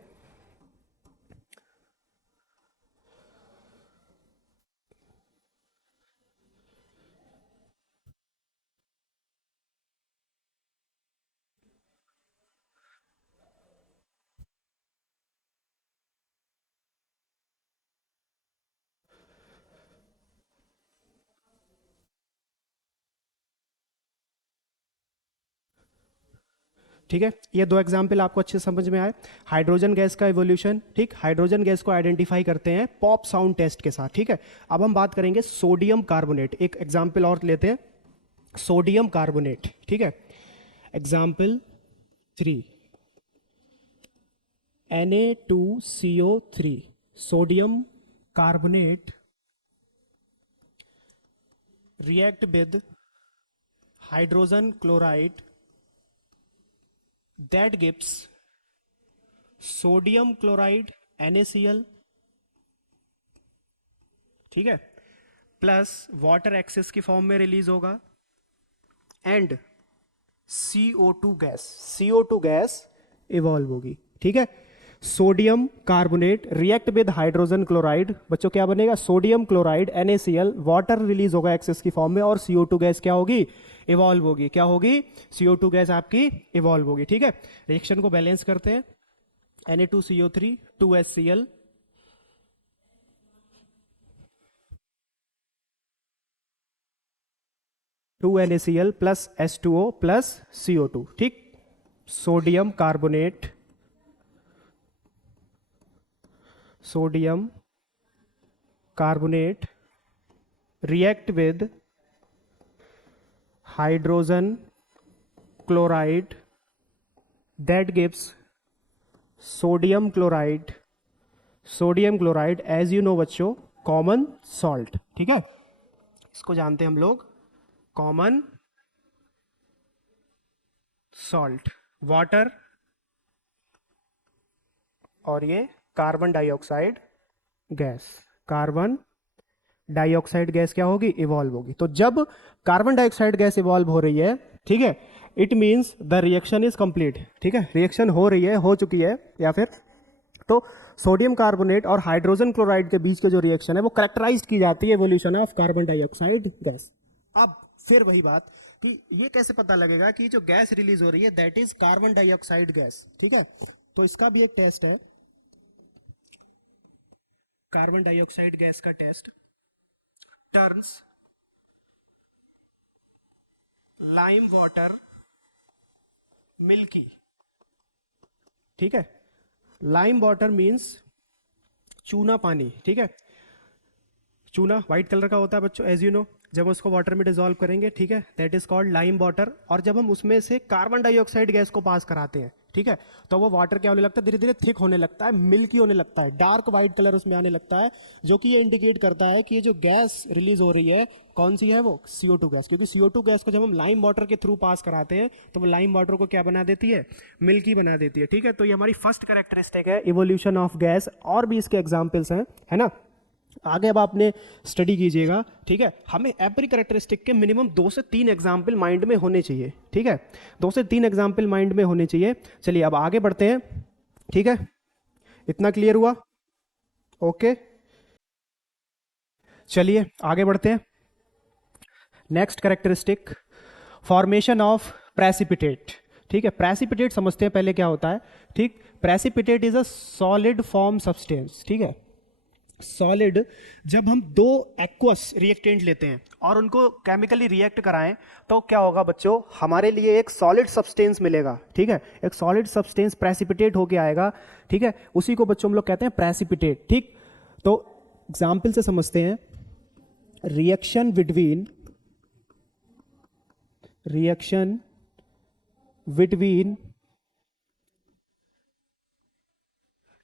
ठीक है, ये दो एग्जाम्पल आपको अच्छे समझ में आए, हाइड्रोजन गैस का इवोल्यूशन, ठीक। हाइड्रोजन गैस को आइडेंटिफाई करते हैं पॉप साउंड टेस्ट के साथ, ठीक है। अब हम बात करेंगे सोडियम कार्बोनेट, एक एग्जाम्पल और लेते हैं, सोडियम कार्बोनेट, ठीक है। Example 3, Na2CO3, sodium carbonate react with hydrogen chloride, that gives sodium chloride NaCl, ठीक है, प्लस वाटर एक्सेस की फॉर्म में रिलीज होगा and CO2 gas, CO2 gas evolve होगी, ठीक है। Sodium carbonate react with hydrogen chloride, बच्चों क्या बनेगा, sodium chloride NaCl, water release होगा एक्सेस की फॉर्म में और CO2 गैस क्या होगी, इवॉल्व होगी, क्या होगी, CO2 गैस आपकी इवॉल्व होगी, ठीक है। रिएक्शन को बैलेंस करते हैं, Na2CO3 2HCl, to NaCl plus H2O plus CO2, ठीक। Sodium carbonate, sodium carbonate react with hydrogen chloride, that gives sodium chloride, sodium chloride as you know बच्चों कॉमन सॉल्ट, ठीक है, इसको जानते हैं हम लोग कॉमन सॉल्ट, वाटर और ये carbon dioxide gas, carbon dioxide gas क्या होगी, इवॉल्व होगी। तो जब कार्बन डाइऑक्साइड गैस इवॉल्व हो रही है, ठीक है, it means the reaction is complete, ठीक है, रिएक्शन हो रही है, हो चुकी है, या फिर तो सोडियम कार्बोनेट और हाइड्रोजन क्लोराइड के बीच के जो रिएक्शन है वो करेक्टराइज की जाती है evolution of carbon dioxide gas. अब फिर वही बात कि ये कैसे पता लगेगा कि जो गैस रिलीज हो रही है that is carbon dioxide gas, ठीक है। तो इसका भी एक टेस्ट है, कार्बन डाइऑक्साइड गैस का test, turns lime water milky, ठीक है। लाइम वाटर मीन्स चूना पानी, ठीक है। चूना व्हाइट कलर का होता है बच्चों एज यू नो, जब उसको वाटर में डिजोल्व करेंगे, ठीक है, that is called lime water. और जब हम उसमें से कार्बन डाइऑक्साइड गैस को पास कराते हैं, ठीक है, तो वो वाटर क्या होने लगता है, धीरे धीरे थिक होने लगता है, मिल्की होने लगता है, डार्क व्हाइट कलर उसमें आने लगता है, जो कि ये इंडिकेट करता है कि ये जो गैस रिलीज हो रही है कौन सी है, वो CO2 गैस, क्योंकि CO2 गैस को जब हम लाइम वाटर के थ्रू पास कराते हैं तो वो लाइम वाटर को क्या बना देती है, मिल्की बना देती है, ठीक है। तो ये हमारी फर्स्ट कैरेक्टरिस्टिक है इवोल्यूशन ऑफ गैस, और भी इसके एग्जाम्पल्स हैं, है ना, आगे अब आपने स्टडी कीजिएगा, ठीक है। हमें एवरी कैरेक्टरिस्टिक के मिनिमम 2 से 3 एग्जाम्पल माइंड में होने चाहिए, ठीक है, 2 से 3 एग्जाम्पल माइंड में होने चाहिए। चलिए अब आगे बढ़ते हैं, ठीक है, इतना क्लियर हुआ, ओके। चलिए आगे बढ़ते हैं। Next characteristic, formation of precipitate. ठीक है, प्रेसिपिटेट समझते हैं पहले क्या होता है। ठीक, precipitate is a solid form substance. ठीक है, सॉलिड, जब हम दो एक्वस रिएक्टेंट लेते हैं और उनको केमिकली रिएक्ट कराएं तो क्या होगा बच्चों, हमारे लिए एक सॉलिड सब्सटेंस मिलेगा। ठीक है, एक सॉलिड सब्सटेंस प्रेसिपिटेट होके आएगा। ठीक है, उसी को बच्चों हम लोग कहते हैं प्रेसिपिटेट। ठीक, तो एग्जाम्पल से समझते हैं। Reaction between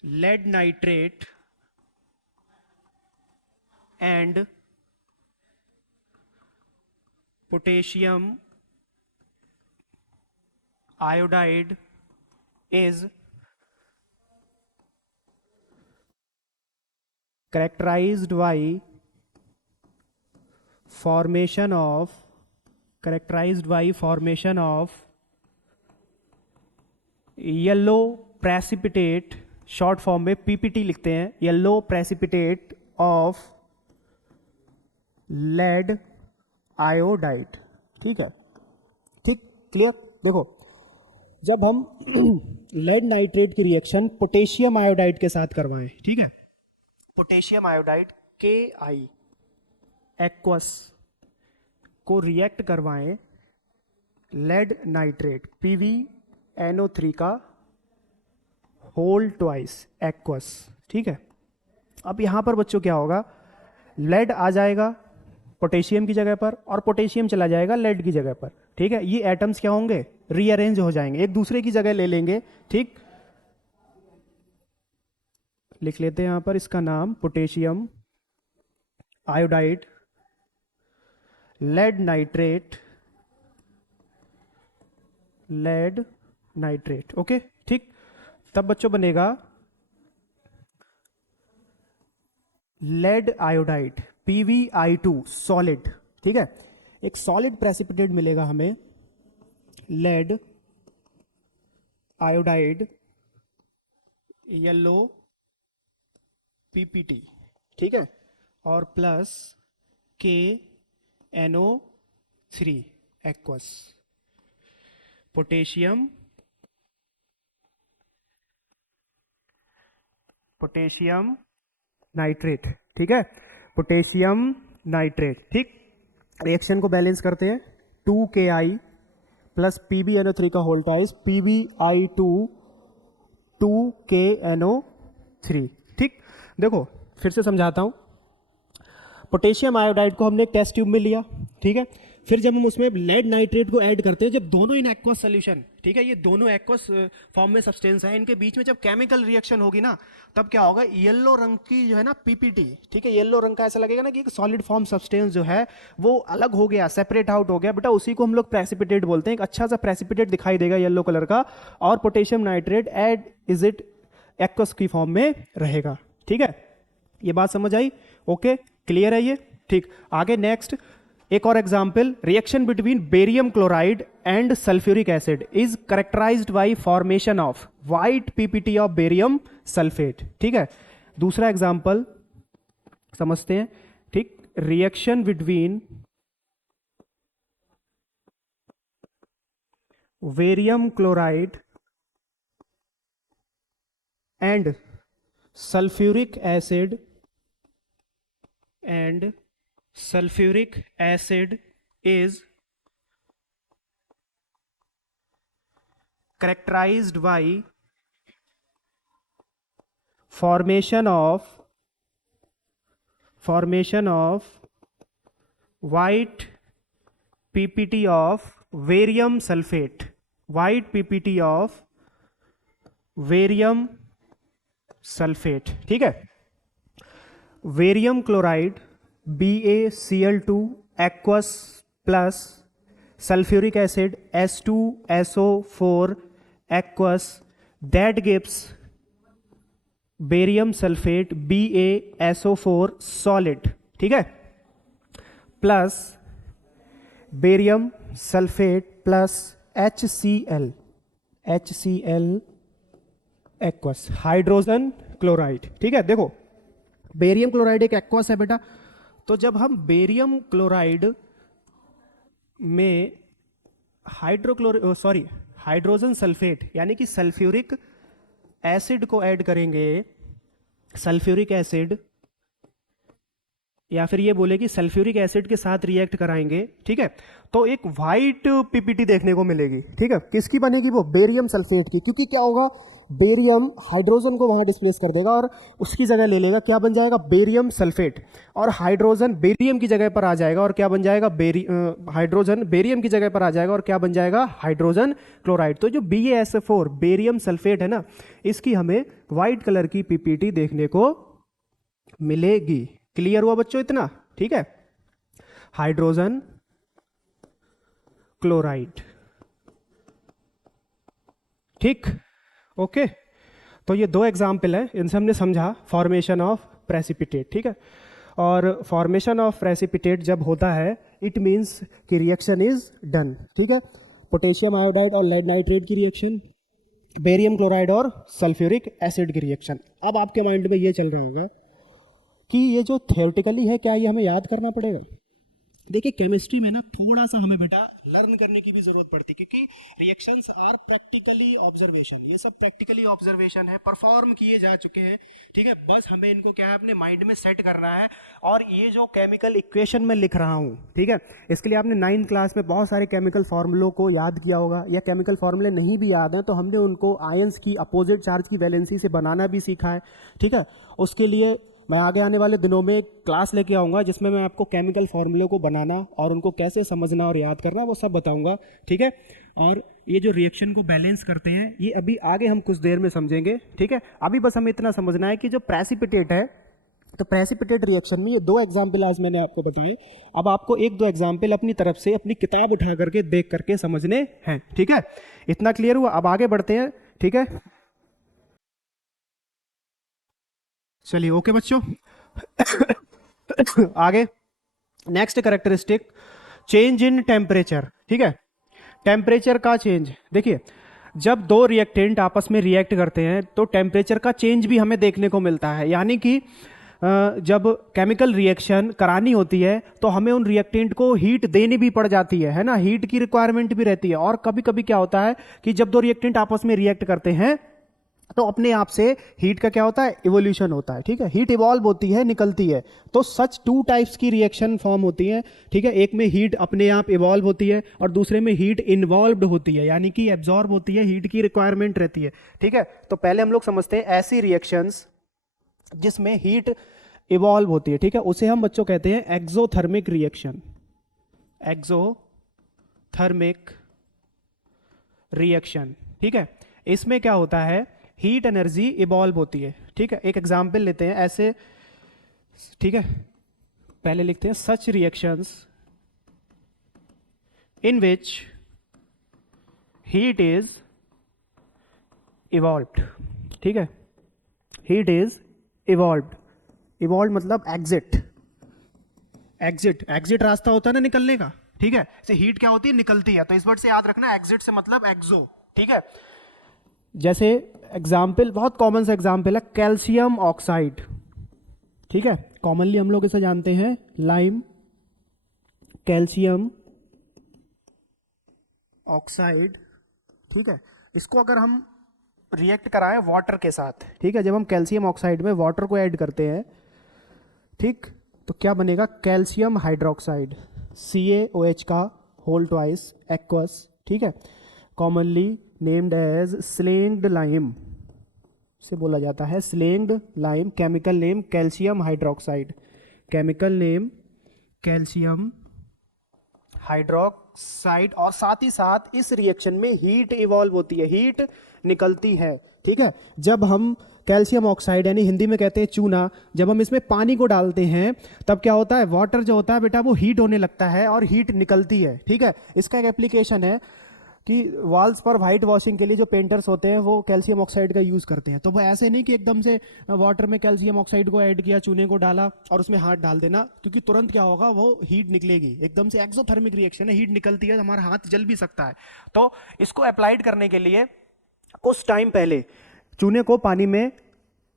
lead nitrate and potassium iodide is characterized by formation of yellow precipitate, short form में पीपीटी लिखते हैं, yellow precipitate of lead iodide. ठीक है, ठीक, क्लियर। देखो, जब हम लेड नाइट्रेट की रिएक्शन पोटेशियम आयोडाइड के साथ करवाएं, ठीक है, पोटेशियम आयोडाइड KI एक्वस को रिएक्ट करवाएं लेड नाइट्रेट PbNO3 का होल ट्वाइस एक्वस। ठीक है, अब यहां पर बच्चों क्या होगा, लेड आ जाएगा पोटेशियम की जगह पर और पोटेशियम चला जाएगा लेड की जगह पर। ठीक है, ये एटम्स क्या होंगे, रीअरेंज हो जाएंगे, एक दूसरे की जगह ले लेंगे। ठीक, लिख लेते हैं यहां पर इसका नाम potassium iodide lead nitrate. Okay, ठीक, तब बच्चों बनेगा लेड आयोडाइड PbI2 सॉलिड। ठीक है, एक सॉलिड प्रेसिपिटेट मिलेगा हमें लेड आयोडाइड येलो PPT। ठीक है, और plus KNO3 aqueous potassium nitrate. ठीक है, पोटेशियम नाइट्रेट। ठीक, रिएक्शन को बैलेंस करते हैं, 2KI प्लस PbNO3 का होल ट्वाइस PbI2 2KNO3। ठीक, देखो फिर से समझाता हूं। पोटेशियम आयोडाइड को हमने एक टेस्ट ट्यूब में लिया। ठीक है, फिर जब हम उसमें लेड नाइट्रेट को ऐड करते हैं, जब दोनों इन एक्वस सोल्यूशन, ठीक है, ये दोनों एक्वस फॉर्म में सब्सटेंस है, इनके बीच में जब केमिकल रिएक्शन होगी ना, तब क्या होगा, येलो रंग की जो है ना PPT, ठीक है, येलो रंग का ऐसा लगेगा ना कि एक सॉलिड फॉर्म सब्सटेंस जो है वो अलग हो गया, सेपरेट आउट हो गया बेटा, उसी को हम लोग प्रेसिपिटेट बोलते हैं। एक अच्छा सा प्रेसिपिटेट दिखाई देगा येलो कलर का, और potassium nitrate add is it aqueous की फॉर्म में रहेगा। ठीक है, ये बात समझ आई? ओके, क्लियर है ये? ठीक, आगे नेक्स्ट एक और example, reaction between barium chloride and sulphuric acid is characterised bye formation of white PPT of barium sulphate. ठीक है, दूसरा एग्जाम्पल समझते हैं। ठीक, reaction between barium chloride and sulphuric acid is characterized by formation of white PPT of barium sulfate, ठीक है, barium chloride BaCl2 aqueous plus sulphuric acid S2SO4 aqueous, that gives barium sulphate BaSO4 solid. ठीक है, plus barium sulphate plus HCl aqueous, hydrogen chloride. ठीक है, देखो barium chloride एक aqueous है बेटा, तो जब हम बेरियम क्लोराइड में हाइड्रोजन सल्फेट यानी कि सल्फ्यूरिक एसिड को ऐड करेंगे, सल्फ्यूरिक एसिड, या फिर ये बोले कि सल्फ्यूरिक एसिड के साथ रिएक्ट कराएंगे, ठीक है, तो एक वाइट पीपीटी देखने को मिलेगी, ठीक है। किसकी बनेगी? वो बेरियम सल्फेट की, क्योंकि क्या होगा, बेरियम हाइड्रोजन को वहां डिस्प्लेस कर देगा और उसकी जगह ले लेगा, क्या बन जाएगा? Barium sulphate. और हाइड्रोजन बेरियम की जगह पर आ जाएगा और क्या बन जाएगा? हाइड्रोजन बेरियम की जगह पर आ जाएगा और क्या बन जाएगा? Hydrogen chloride. तो जो BaSO4 बेरियम सल्फेट है ना, इसकी हमें व्हाइट कलर की पीपीटी देखने को मिलेगी। क्लियर हुआ बच्चों इतना? ठीक है, हाइड्रोजन क्लोराइड, ठीक, ओके। तो ये दो एग्जाम्पल है, इनसे हमने समझा फॉर्मेशन ऑफ प्रेसिपिटेट, ठीक है। और फॉर्मेशन ऑफ प्रेसिपिटेट जब होता है, इट मीन्स कि रिएक्शन इज डन, ठीक है। पोटेशियम आयोडाइड और लेड नाइट्रेट की रिएक्शन, बेरियम क्लोराइड और सल्फ्यूरिक एसिड की रिएक्शन। अब आपके माइंड में ये चल रहा होगा कि ये जो थियोरेटिकली है, क्या ये हमें याद करना पड़ेगा? देखिए, केमिस्ट्री में ना थोड़ा सा हमें बेटा लर्न करने की भी जरूरत पड़ती है, क्योंकि रिएक्शंस आर प्रैक्टिकली ऑब्जर्वेशन, ये सब प्रैक्टिकली ऑब्जर्वेशन है, परफॉर्म किए जा चुके हैं, ठीक है। बस हमें इनको क्या है, अपने माइंड में सेट करना है। और ये जो केमिकल इक्वेशन में लिख रहा हूँ, ठीक है, इसके लिए आपने 9th क्लास में बहुत सारे केमिकल फॉर्मूलों को याद किया होगा, या केमिकल फॉर्मूले नहीं भी याद हैं तो हमने उनको आयंस की अपोजिट चार्ज की वैलेंसी से बनाना भी सीखा है, ठीक है। उसके लिए मैं आगे आने वाले दिनों में क्लास लेके आऊँगा जिसमें मैं आपको केमिकल फॉर्मूले को बनाना और उनको कैसे समझना और याद करना वो सब बताऊँगा, ठीक है। और ये जो रिएक्शन को बैलेंस करते हैं, ये अभी आगे हम कुछ देर में समझेंगे, ठीक है। अभी बस हमें इतना समझना है कि जो प्रेसिपिटेट है, तो प्रेसिपिटेट रिएक्शन में ये दो एग्जाम्पल आज मैंने आपको बताए। अब आपको एक दो एग्जाम्पल अपनी तरफ से अपनी किताब उठा करके देख करके समझने हैं, ठीक है। इतना क्लियर हुआ? अब आगे बढ़ते हैं, ठीक है। चलिए, ओके बच्चों। आगे next characteristic, change in temperature, ठीक है। टेम्परेचर का चेंज, देखिए, जब दो रिएक्टेंट आपस में रिएक्ट करते हैं तो टेम्परेचर का चेंज भी हमें देखने को मिलता है। यानी कि जब केमिकल रिएक्शन करानी होती है तो हमें उन रिएक्टेंट को हीट देनी भी पड़ जाती है ना, हीट की रिक्वायरमेंट भी रहती है। और कभी कभी क्या होता है कि जब दो रिएक्टेंट आपस में रिएक्ट करते हैं तो अपने आप से हीट का क्या होता है? इवोल्यूशन होता है, ठीक है। हीट इवॉल्व होती है, निकलती है। तो सच 2 टाइप्स की रिएक्शन फॉर्म होती है, ठीक है। एक में हीट अपने आप इवॉल्व होती है और दूसरे में हीट इन्वॉल्व्ड होती है, यानी कि एब्जॉर्ब होती है, हीट की रिक्वायरमेंट रहती है, ठीक है। तो पहले हम लोग समझते हैं ऐसी रिएक्शंस जिसमें हीट इवॉल्व होती है, ठीक है, उसे हम बच्चों कहते हैं एक्सोथर्मिक रिएक्शन। एक्सोथर्मिक रिएक्शन, ठीक है। इसमें क्या होता है? हीट एनर्जी इवॉल्व होती है, ठीक है। एक एग्जाम्पल लेते हैं ऐसे, ठीक है। पहले लिखते हैं such reactions in which heat is evolved, ठीक है। हीट इज इवॉल्व्ड, इवॉल्व मतलब एग्जिट, एग्जिट रास्ता होता है ना निकलने का, ठीक है। से हीट क्या होती है? निकलती है। तो इस वर्ड से याद रखना, एग्जिट से मतलब एक्सो, ठीक है। जैसे एग्जाम्पल, बहुत कॉमन सा एग्जाम्पल है कैल्शियम ऑक्साइड, ठीक है। कॉमनली हम लोग इसे जानते हैं लाइम कैल्शियम ऑक्साइड, ठीक है। इसको अगर हम रिएक्ट कराएं वाटर के साथ, ठीक है, जब हम कैल्शियम ऑक्साइड में वाटर को ऐड करते हैं, ठीक, तो क्या बनेगा? कैल्शियम हाइड्रोक्साइड, CaOH का होल ट्वाइस एक्वस, ठीक है। Commonly named as slaked lime से बोला जाता है, slaked lime. Chemical name calcium hydroxide, chemical name calcium hydroxide. और साथ ही साथ इस रिएक्शन में हीट इवॉल्व होती है, हीट निकलती है, ठीक है। जब हम कैल्शियम ऑक्साइड यानी हिंदी में कहते हैं चूना, जब हम इसमें पानी को डालते हैं तब क्या होता है? वाटर जो होता है बेटा वो हीट होने लगता है और हीट निकलती है, ठीक है। इसका एक एप्लीकेशन है कि वॉल्स पर वाइट वॉशिंग के लिए जो पेंटर्स होते हैं वो कैल्शियम ऑक्साइड का यूज़ करते हैं। तो वो ऐसे नहीं कि एकदम से वाटर में कैल्शियम ऑक्साइड को ऐड किया, चूने को डाला और उसमें हाथ डाल देना, क्योंकि तुरंत क्या होगा? वो हीट निकलेगी, एकदम से एक्सोथर्मिक रिएक्शन है, हीट निकलती है, हमारा हाथ जल भी सकता है। तो इसको अप्लाइड करने के लिए कुछ टाइम पहले चूने को पानी में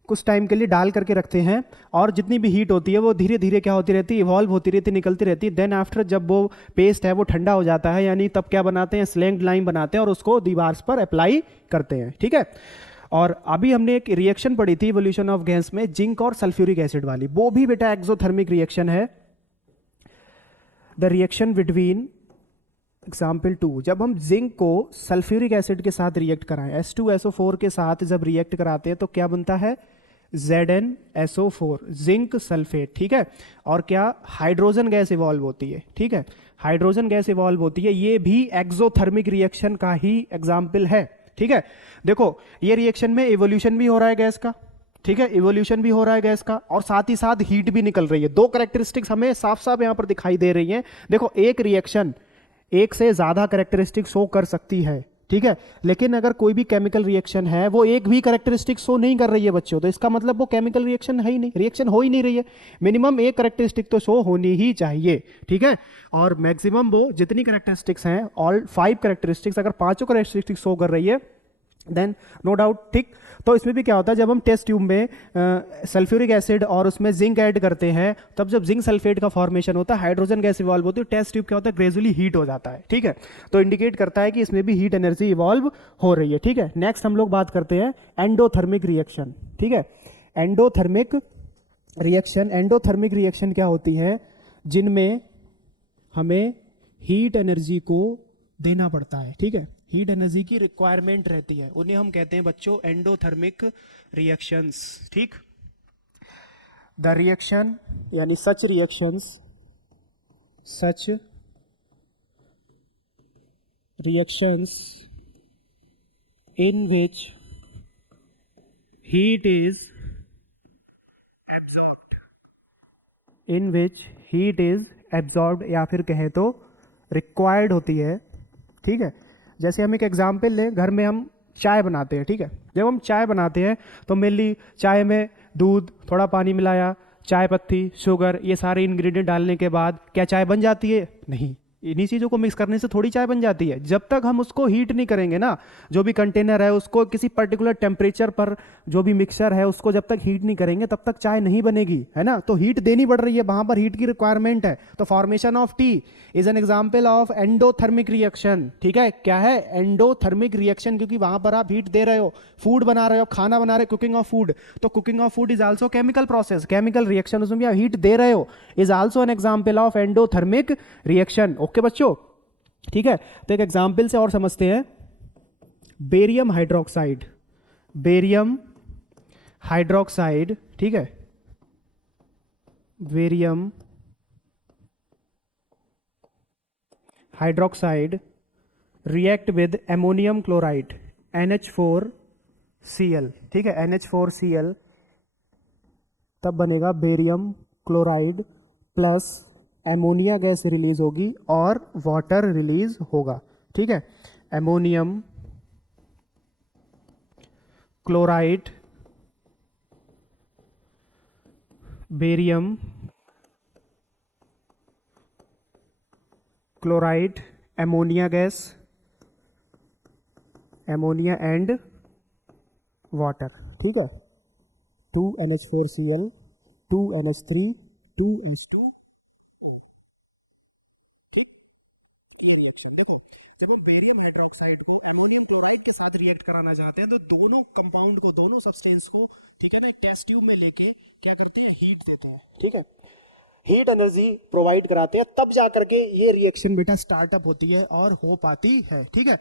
कुछ टाइम के लिए डाल करके रखते हैं, और जितनी भी हीट होती है वो धीरे धीरे क्या होती रहती है, इवॉल्व होती रहती, निकलती रहती है। देन आफ्टर जब वो पेस्ट है वो ठंडा हो जाता है, यानी तब क्या बनाते हैं, स्लैंग लाइन बनाते हैं और उसको दीवार पर अप्लाई करते हैं, ठीक है। और अभी हमने एक रिएक्शन पढ़ी थी इवोल्यूशन ऑफ गैस में, जिंक और सल्फ्यूरिक एसिड वाली, वो भी बेटा एक्सोथर्मिक रिएक्शन है। द रिएक्शन बिटवीन एग्जाम्पल 2, जब हम जिंक को सल्फ्यूरिक एसिड के साथ रिएक्ट कराएं, H2SO4 के साथ जब रिएक्ट कराते हैं तो क्या बनता है, ZnSO4, जिंक सल्फेट, ठीक है। और क्या, हाइड्रोजन गैस इवॉल्व होती है, ठीक है, हाइड्रोजन गैस इवॉल्व होती है। ये भी एक्सोथर्मिक रिएक्शन का ही एग्जाम्पल है, ठीक है। देखो ये रिएक्शन में इवोल्यूशन भी हो रहा है गैस का, ठीक है, इवोल्यूशन भी हो रहा है गैस का, और साथ ही साथ हीट भी निकल रही है। दो कैरेक्टरिस्टिक्स हमें साफ साफ यहां पर दिखाई दे रही हैं। देखो एक रिएक्शन एक से ज्यादा कैरेक्टरिस्टिक शो कर सकती है, ठीक है, लेकिन अगर कोई भी केमिकल रिएक्शन है वो एक भी कैरेक्टरिस्टिक शो नहीं कर रही है बच्चों, तो इसका मतलब वो केमिकल रिएक्शन है ही नहीं, रिएक्शन हो ही नहीं रही है। मिनिमम एक कैरेक्टरिस्टिक तो शो होनी ही चाहिए, ठीक है। और मैक्सिमम वो जितनी कैरेक्टरिस्टिक्स हैं, ऑल 5 कैरेक्टरिस्टिक्स, अगर पांचों कैरेक्टरिस्टिक्स शो कर रही है देन नो डाउट, ठीक। तो इसमें भी क्या होता है, जब हम टेस्ट ट्यूब में सल्फ्यूरिक एसिड और उसमें जिंक ऐड करते हैं, तब जब जिंक सल्फेट का फॉर्मेशन होता है, हाइड्रोजन गैस इवॉल्व होती है, टेस्ट ट्यूब क्या होता है, ग्रेजुअली हीट हो जाता है, ठीक है। तो इंडिकेट करता है कि इसमें भी हीट एनर्जी इवॉल्व हो रही है, ठीक है। नेक्स्ट हम लोग बात करते हैं एंडोथर्मिक रिएक्शन, ठीक है। एंडोथर्मिक रिएक्शन, एंडोथर्मिक रिएक्शन क्या होती है, जिनमें हमें हीट एनर्जी को देना पड़ता है, ठीक है, हीट एनर्जी की रिक्वायरमेंट रहती है, उन्हें हम कहते हैं बच्चों एंडोथर्मिक रिएक्शंस, ठीक। द रिएक्शन यानी such reactions, such reactions in which heat is absorbed, in which heat is absorbed, या फिर कहें तो रिक्वायर्ड होती है, ठीक है। जैसे हम एक एग्जाम्पल लें, घर में हम चाय बनाते हैं, ठीक है। जब हम चाय बनाते हैं तो मेनली चाय में दूध, थोड़ा पानी मिलाया, चाय पत्ती, शुगर, ये सारे इंग्रेडिएंट डालने के बाद क्या चाय बन जाती है, नहीं। इन्हीं चीज़ों को मिक्स करने से थोड़ी चाय बन जाती है। जब तक हम उसको हीट नहीं करेंगे ना, जो भी कंटेनर है उसको किसी पर्टिकुलर टेम्परेचर पर, जो भी मिक्सचर है उसको जब तक हीट नहीं करेंगे तब तक चाय नहीं बनेगी, है ना। तो हीट देनी पड़ रही है, वहां पर हीट की रिक्वायरमेंट है। तो formation of T is an example of endothermic reaction, ठीक है। क्या है, एंडोथर्मिक रिएक्शन, क्योंकि वहां पर आप हीट दे रहे हो, फूड बना रहे हो, खाना बना रहे हो, कुकिंग ऑफ फूड। तो cooking of food is also chemical process, chemical reaction, उसमें भी आप हीट दे रहे हो, is also an example of endothermic reaction. Okay बच्चों, ठीक है। तो एक एग्जाम्पल से और समझते हैं, बेरियम हाइड्रोक्साइड, बेरियम हाइड्रोक्साइड, ठीक है, barium hydroxide react with ammonium chloride NH4Cl, ठीक है, NH4Cl, तब बनेगा barium chloride plus ammonia gas release होगी और वाटर रिलीज होगा, ठीक है। Ammonium chloride, barium chloride, ammonia gas, ammonia and water, ठीक है, 2NH4Cl 2NH3 2H2, ठीक। ये रिएक्शन देखो, जब हम बेरियम हाइड्रोक्साइड को एमोनियम क्लोराइड के साथ रिएक्ट कराना चाहते हैं तो दोनों कंपाउंड को, दोनों सब्सटेंस को, ठीक है ना, एक टेस्ट ट्यूब में लेके क्या करते हैं, हीट देते हैं, ठीक है, हीट एनर्जी प्रोवाइड कराते हैं, तब जाकर के ये रिएक्शन बेटा स्टार्टअप होती है और हो पाती है, ठीक है।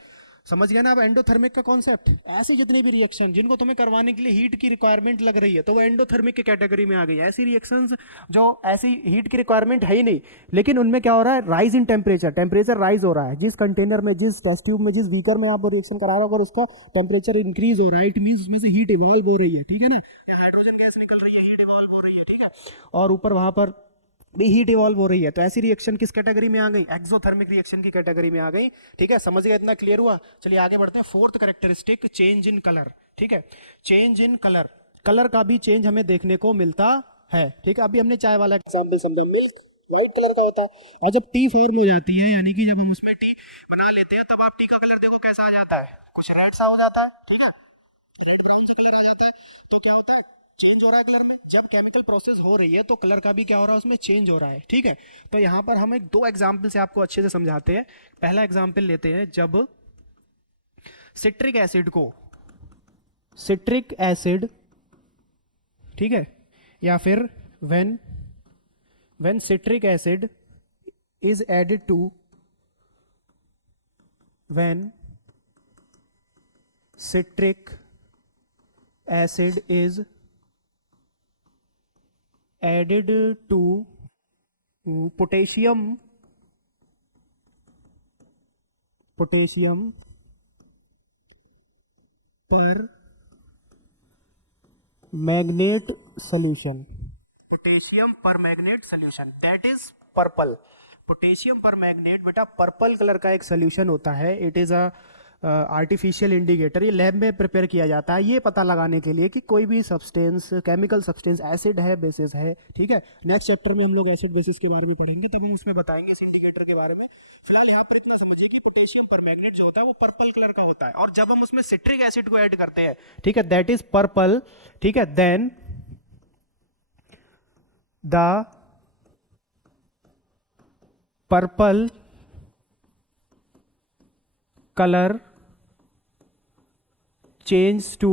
समझ गए ना आप एंडोथर्मिक का कॉन्सेप्ट। ऐसी जितनी भी रिएक्शन जिनको तुम्हें करवाने के लिए हीट की रिक्वायरमेंट लग रही है तो वो एंडोथर्मिक की कैटेगरी में आ गई। ऐसी रिएक्शंस जो ऐसी हीट की रिक्वायरमेंट है ही नहीं, लेकिन उनमें क्या हो रहा है, rise in temperature, temperature rise हो रहा है। जिस कंटेनर में, जिस टेस्ट ट्यूब में, जिस बीकर में आप रिएक्शन करा रहे हो, अगर उसका टेम्परेचर इंक्रीज हो रहा है, इट मीन उसमें से हीट इवॉल्व हो रही है, ठीक है ना, हाइड्रोजन गैस निकल रही है, हीट इवॉल्व हो रही है, ठीक है, और ऊपर वहां पर भी हीट इवॉल्व हो रही है। तो ऐसी रिएक्शन किस कैटेगरी में आ गई, एक्सोथर्मिक रिएक्शन की कैटेगरी में आ गई, ठीक है। समझ गए, इतना क्लियर हुआ। चलिए आगे बढ़ते हैं। Fourth characteristic, change in colour, ठीक है, चेंज इन कलर, कलर का भी चेंज हमें देखने को मिलता है, ठीक है। अभी हमने चाय वाला एग्जांपल समझा, मिल्क व्हाइट कलर का होता है, और जब टी फॉर्म हो जाती है, यानी कि जब हम उसमें टी बना लेते हैं, तब आप टी का कलर देखो कैसा आ जाता है, कुछ रेड सा हो जाता है, ठीक है, रेड ब्राउन सा कलर आ जाता है। तो क्या होता है, चेंज हो रहा है कलर में। जब केमिकल प्रोसेस हो रही है तो कलर का भी क्या हो रहा है, उसमें चेंज हो रहा है। ठीक है, तो यहाँ पर हम एक दो एग्जाम्पल से आपको अच्छे से समझाते हैं। पहला एग्जाम्पल लेते हैं, जब सिट्रिक एसिड को, सिट्रिक एसिड, ठीक है, या फिर when when citric acid is added to, when citric acid is added to potassium per manganate solution, potassium per manganate solution, that is purple. Potassium per manganate बेटा purple colour का एक solution होता है। It is a artificial indicator. ये lab में prepare किया जाता है ये पता लगाने के लिए कि कोई भी सब्सटेंस, केमिकल सब्सटेंस एसिड है, बेसिस है। ठीक है, नेक्स्ट चैप्टर में हम लोग एसिड बेसिस के बारे में पढ़ेंगे, तो भी इसमें बताएंगे इस इंडिकेटर के बारे में। फिलहाल यहाँ पर इतना समझिए कि पोटेशियम पर मैग्नेट जो होता है वो पर्पल कलर का होता है, और जब हम उसमें सिट्रिक एसिड को ऐड करते हैं, ठीक है, दैट इज पर्पल। ठीक है, then the purple colour change to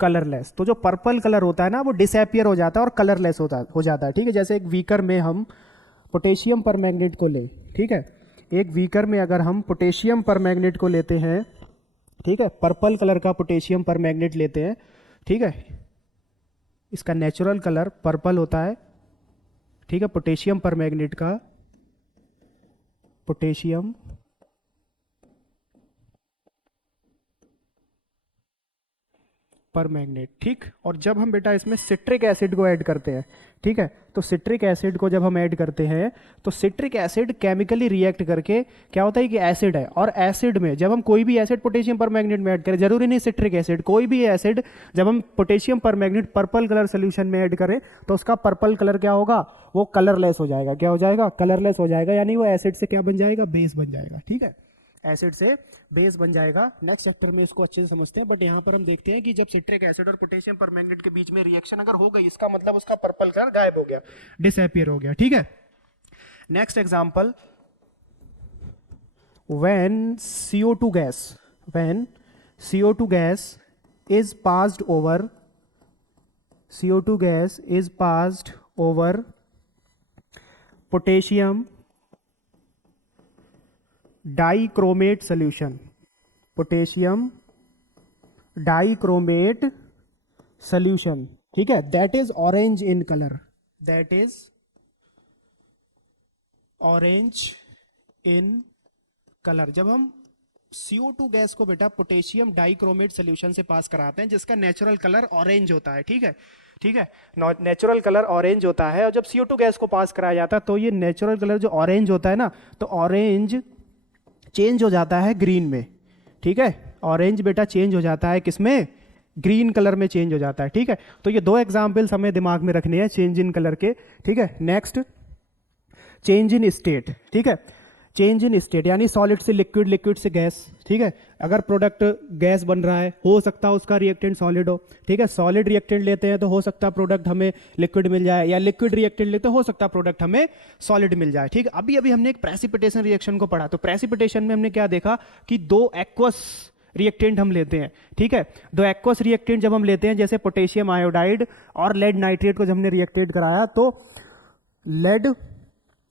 colourless. तो जो पर्पल कलर होता है ना वो डिसअपियर हो जाता है और कलरलेस हो जाता है। ठीक है, जैसे एक बीकर में हम पोटेशियम पर मैग्नेट को ले, ठीक है, एक बीकर में अगर हम पोटेशियम पर मैग्नेट को लेते हैं, ठीक है, पर्पल कलर का पोटेशियम पर मैग्नेट लेते हैं, ठीक है, इसका नेचुरल कलर पर्पल होता है। ठीक है, पोटेशियम पर मैग्नेट का, पोटेशियम पर मैग्नेट, ठीक। और जब हम बेटा इसमें सिट्रिक एसिड को ऐड करते हैं, ठीक है, तो सिट्रिक एसिड को जब हम ऐड करते हैं तो सिट्रिक एसिड केमिकली रिएक्ट करके क्या होता है कि एसिड है, और एसिड में जब हम कोई भी एसिड पोटेशियम पर मैग्नेट में ऐड करें, जरूरी नहीं सिट्रिक एसिड, कोई भी एसिड जब हम potassium per magnet purple colour solution में ऐड करें तो उसका पर्पल कलर क्या होगा, वो कलरलेस हो जाएगा। क्या हो जाएगा, कलरलेस हो जाएगा, यानी वो एसिड से क्या बन जाएगा, बेस बन जाएगा। ठीक है, एसिड से बेस बन जाएगा। नेक्स्ट चैप्टर में इसको अच्छे से समझते हैं, बट यहाँ पर हम देखते हैं कि जब सिट्रिक एसिड और पोटेशियम पर मैग्नेट के बीच में रिएक्शन अगर हो गई, इसका मतलब उसका पर्पल कलर गायब हो गया, डिसअपियर हो गया। ठीक है, next example, when CO2 gas, when CO2 gas is passed over, CO2 gas is passed over potassium dichromate solution, potassium dichromate solution, ठीक है, that is orange in colour, that is orange in colour. जब हम CO2 gas को बेटा potassium dichromate solution से पास कराते हैं जिसका नेचुरल कलर ऑरेंज होता है, ठीक है, ठीक है, नेचुरल कलर ऑरेंज होता है, और जब CO2 गैस को पास कराया जाता है तो ये नेचुरल कलर जो ऑरेंज होता है ना, तो ऑरेंज चेंज हो जाता है ग्रीन में। ठीक है, ऑरेंज बेटा चेंज हो जाता है किसमें, ग्रीन कलर में चेंज हो जाता है। ठीक है, तो ये दो एग्जाम्पल्स हमें दिमाग में रखने हैं चेंज इन कलर के। ठीक है, नेक्स्ट चेंज इन स्टेट। ठीक है, चेंज इन स्टेट यानी सॉलिड से लिक्विड, लिक्विड से गैस। ठीक है, अगर प्रोडक्ट गैस बन रहा है, हो सकता है उसका रिएक्टेंट सॉलिड हो। ठीक है, सॉलिड रिएक्टेंट लेते हैं तो हो सकता है प्रोडक्ट हमें लिक्विड मिल जाए, या लिक्विड रिएक्टेंट लेते हो सकता है प्रोडक्ट हमें सॉलिड मिल जाए। ठीक है, अभी अभी हमने एक प्रेसिपिटेशन रिएक्शन को पढ़ा, तो प्रेसिपिटेशन में हमने क्या देखा कि दो एक्वस रिएक्टेंट हम लेते हैं। ठीक है, दो एक्वस रिएक्टेंट जब हम लेते हैं, जैसे पोटेशियम आयोडाइड और लेड नाइट्रेट को जब हमने रिएक्टेंट कराया तो लेड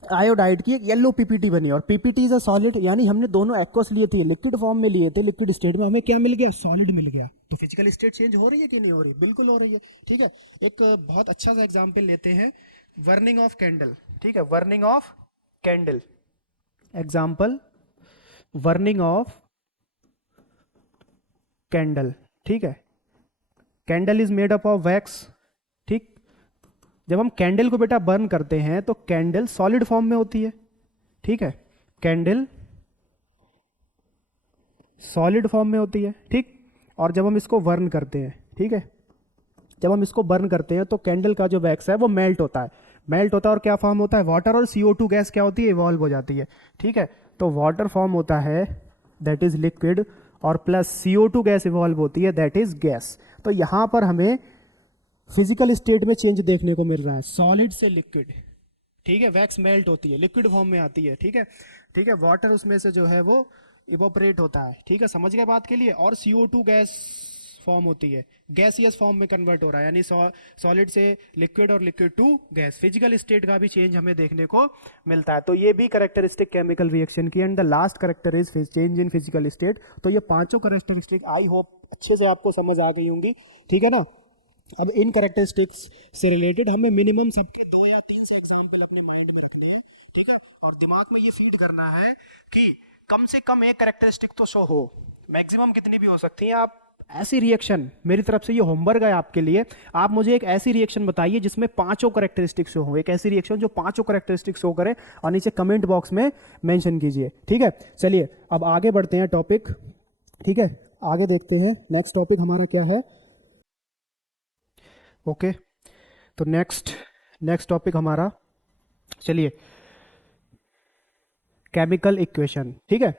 आयोडाइड की एक येलो पीपीटी बनी, और पीपीटी इज अ सॉलिड, यानी हमने दोनों एक्वस लिए थे, लिक्विड फॉर्म में लिए थे, लिक्विड स्टेट में हमें क्या मिल गया, सॉलिड मिल गया। तो फिजिकल स्टेट चेंज हो रही है कि नहीं हो रही, बिल्कुल हो रही है। ठीक है, एक बहुत अच्छा सा एग्जांपल लेते हैं, बर्निंग ऑफ कैंडल। ठीक है, burning of candle, example burning of candle. ठीक है, candle is made up of wax. ठीक, जब हम कैंडल को बेटा बर्न करते हैं तो कैंडल सॉलिड फॉर्म में होती है। ठीक है, कैंडल सॉलिड फॉर्म में होती है। ठीक, और जब हम इसको बर्न करते हैं, ठीक है, जब हम इसको बर्न करते हैं तो कैंडल का जो वैक्स है वो मेल्ट होता है, मेल्ट होता है, और क्या फॉर्म होता है, वाटर, और CO2 गैस क्या होती है, इवॉल्व हो जाती है। ठीक है, तो वाटर फॉर्म होता है, दैट इज लिक्विड, और प्लस CO2 गैस इवॉल्व होती है, दैट इज गैस। तो यहाँ पर हमें फिजिकल स्टेट में चेंज देखने को मिल रहा है, सॉलिड से लिक्विड, ठीक है, वैक्स मेल्ट होती है, लिक्विड फॉर्म में आती है, ठीक है, ठीक है, वाटर उसमें से जो है वो इवोपरेट होता है, ठीक है, समझ गए बात के लिए, और CO2 गैस फॉर्म होती है, गैसियस फॉर्म में कन्वर्ट हो रहा है, यानी सॉलिड से लिक्विड और liquid to gas, physical state का भी चेंज हमें देखने को मिलता है। तो ये भी कैरेक्टरिस्टिक केमिकल रिएक्शन की, and the last character is change in physical state. तो ये पांचों कैरेक्टरिस्टिक आई होप अच्छे से आपको समझ आ गई होंगी, ठीक है ना। अब इन कैरेक्टरिस्टिक्स से रिलेटेड हमें मिनिमम सबके 2 या 3 से एग्जाम्पल अपने माइंड में रखने हैं, ठीक है, और दिमाग में ये फीड करना है कि कम से कम एक कैरेक्टरिस्टिक तो शो हो, मैक्सिमम कितनी भी हो सकती है। आप ऐसी रिएक्शन, मेरी तरफ से ये होमवर्क है आपके लिए, आप मुझे एक ऐसी रिएक्शन बताइए जिसमें पांचों कैरेक्टरिस्टिक्स शो हो, एक ऐसी रिएक्शन जो पांचों कैरेक्टरिस्टिक्स शो करे, और नीचे कमेंट बॉक्स में मेंशन कीजिए, ठीक है। चलिए अब आगे बढ़ते हैं टॉपिक, ठीक है, आगे देखते हैं नेक्स्ट टॉपिक हमारा क्या है। ओके तो नेक्स्ट टॉपिक हमारा, चलिए, केमिकल इक्वेशन, ठीक है,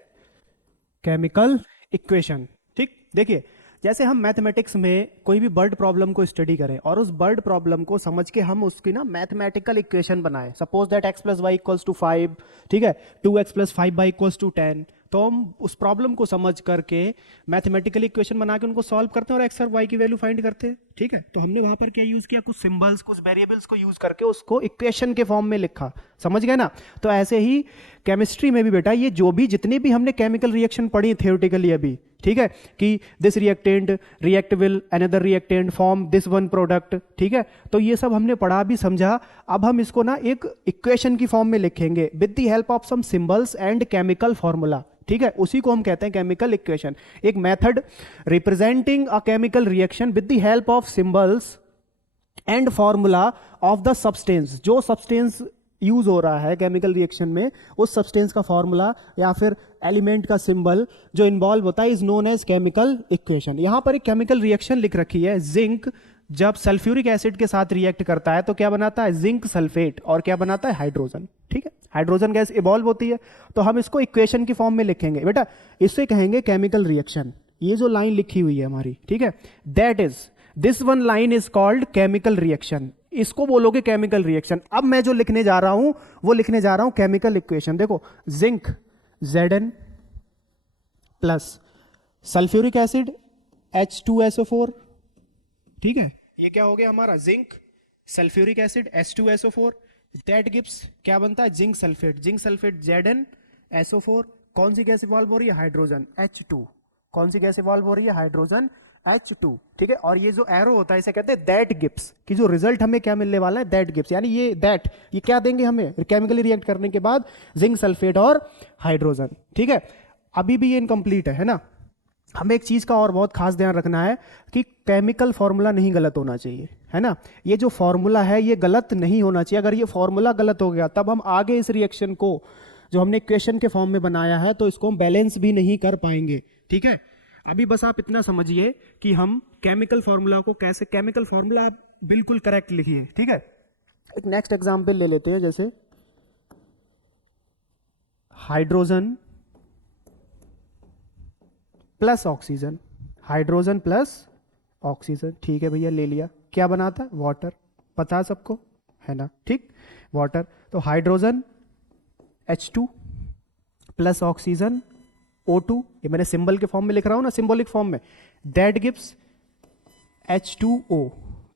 केमिकल इक्वेशन, ठीक। देखिए जैसे हम मैथमेटिक्स में कोई भी वर्ड प्रॉब्लम को स्टडी करें और उस वर्ड प्रॉब्लम को समझ के हम उसकी ना मैथमेटिकल इक्वेशन बनाएं, सपोज दैट x + y = 5, ठीक है, 2x + 5y = 10, तो हम उस प्रॉब्लम को समझ करके मैथमेटिकल इक्वेशन बना के उनको सॉल्व करते हैं और x और y की वैल्यू फाइंड करते हैं, ठीक है। तो हमने वहां पर क्या यूज किया, कुछ सिंबल्स, कुछ वेरिएबल्स को यूज करके उसको इक्वेशन के फॉर्म में लिखा, समझ गए ना। तो ऐसे ही केमिस्ट्री में भी बेटा ये जो भी जितने भी हमने केमिकल रिएक्शन पढ़ी थियोरेटिकली अभी, ठीक है, कि this reactant react will another reactant form this one product, ठीक है, तो ये सब हमने पढ़ा भी समझा। अब हम इसको ना एक इक्वेशन की फॉर्म में लिखेंगे with the help of some symbols and chemical formula, ठीक है, उसी को हम कहते हैं केमिकल इक्वेशन, एक method representing a chemical reaction with the help of symbols and formula of the substance. जो सब्सटेंस यूज हो रहा है केमिकल रिएक्शन में, उस सब्सटेंस का फॉर्मूला या फिर एलिमेंट का सिंबल जो इन्वॉल्व होता है is known as chemical equation. यहां पर एक केमिकल रिएक्शन लिख रखी है, जिंक जब सल्फ्यूरिक एसिड के साथ रिएक्ट करता है तो क्या बनाता है, जिंक सल्फेट, और क्या बनाता है, हाइड्रोजन, ठीक है, हाइड्रोजन गैस इवॉल्व होती है। तो हम इसको इक्वेशन की फॉर्म में लिखेंगे बेटा, इससे कहेंगे केमिकल रिएक्शन। ये जो लाइन लिखी हुई है हमारी, ठीक है, that is this one line is called chemical reaction, इसको बोलोगे केमिकल रिएक्शन। अब मैं जो लिखने जा रहा हूं वो लिखने जा रहा हूं केमिकल इक्वेशन। देखो zinc Zn plus sulphuric acid H2SO4, ठीक है, ये क्या हो गया हमारा, zinc sulphuric acid H2SO4, that gives क्या बनता है, zinc sulphate, zinc sulphate ZnSO4, कौन सी गैस इवॉल्व हो रही है, हाइड्रोजन H2, कौन सी गैस इवॉल्व हो रही है, हाइड्रोजन H2, ठीक है। और ये जो एरो होता है इसे कहते हैं दैट गिव्स, कि जो रिजल्ट हमें क्या मिलने वाला है, दैट गिव्स, यानी ये दैट, ये क्या देंगे हमें केमिकली रिएक्ट करने के बाद, जिंक सल्फेट और हाइड्रोजन, ठीक है। अभी भी ये इनकम्प्लीट है ना, हमें एक चीज का और बहुत खास ध्यान रखना है कि केमिकल फॉर्मूला नहीं गलत होना चाहिए, है ना। ये जो फॉर्मूला है ये गलत नहीं होना चाहिए, अगर ये फॉर्मूला गलत हो गया तब हम आगे इस रिएक्शन को जो हमने इक्वेशन के फॉर्म में बनाया है तो इसको हम बैलेंस भी नहीं कर पाएंगे, ठीक है। अभी बस आप इतना समझिए कि हम केमिकल फॉर्मूला को कैसे, केमिकल फॉर्मूला आप बिल्कुल करेक्ट लिखिए, ठीक है। एक नेक्स्ट एग्जांपल ले लेते हैं, जैसे hydrogen plus oxygen, hydrogen plus oxygen, ठीक है भैया, ले लिया, क्या बनाता है, वाटर, पता है सबको, है ना, ठीक, वाटर। तो hydrogen H2 plus oxygen O2, ये मैंने सिंबल के फॉर्म में लिख रहा हूं ना, सिंबॉलिक फॉर्म में, that gives H2O,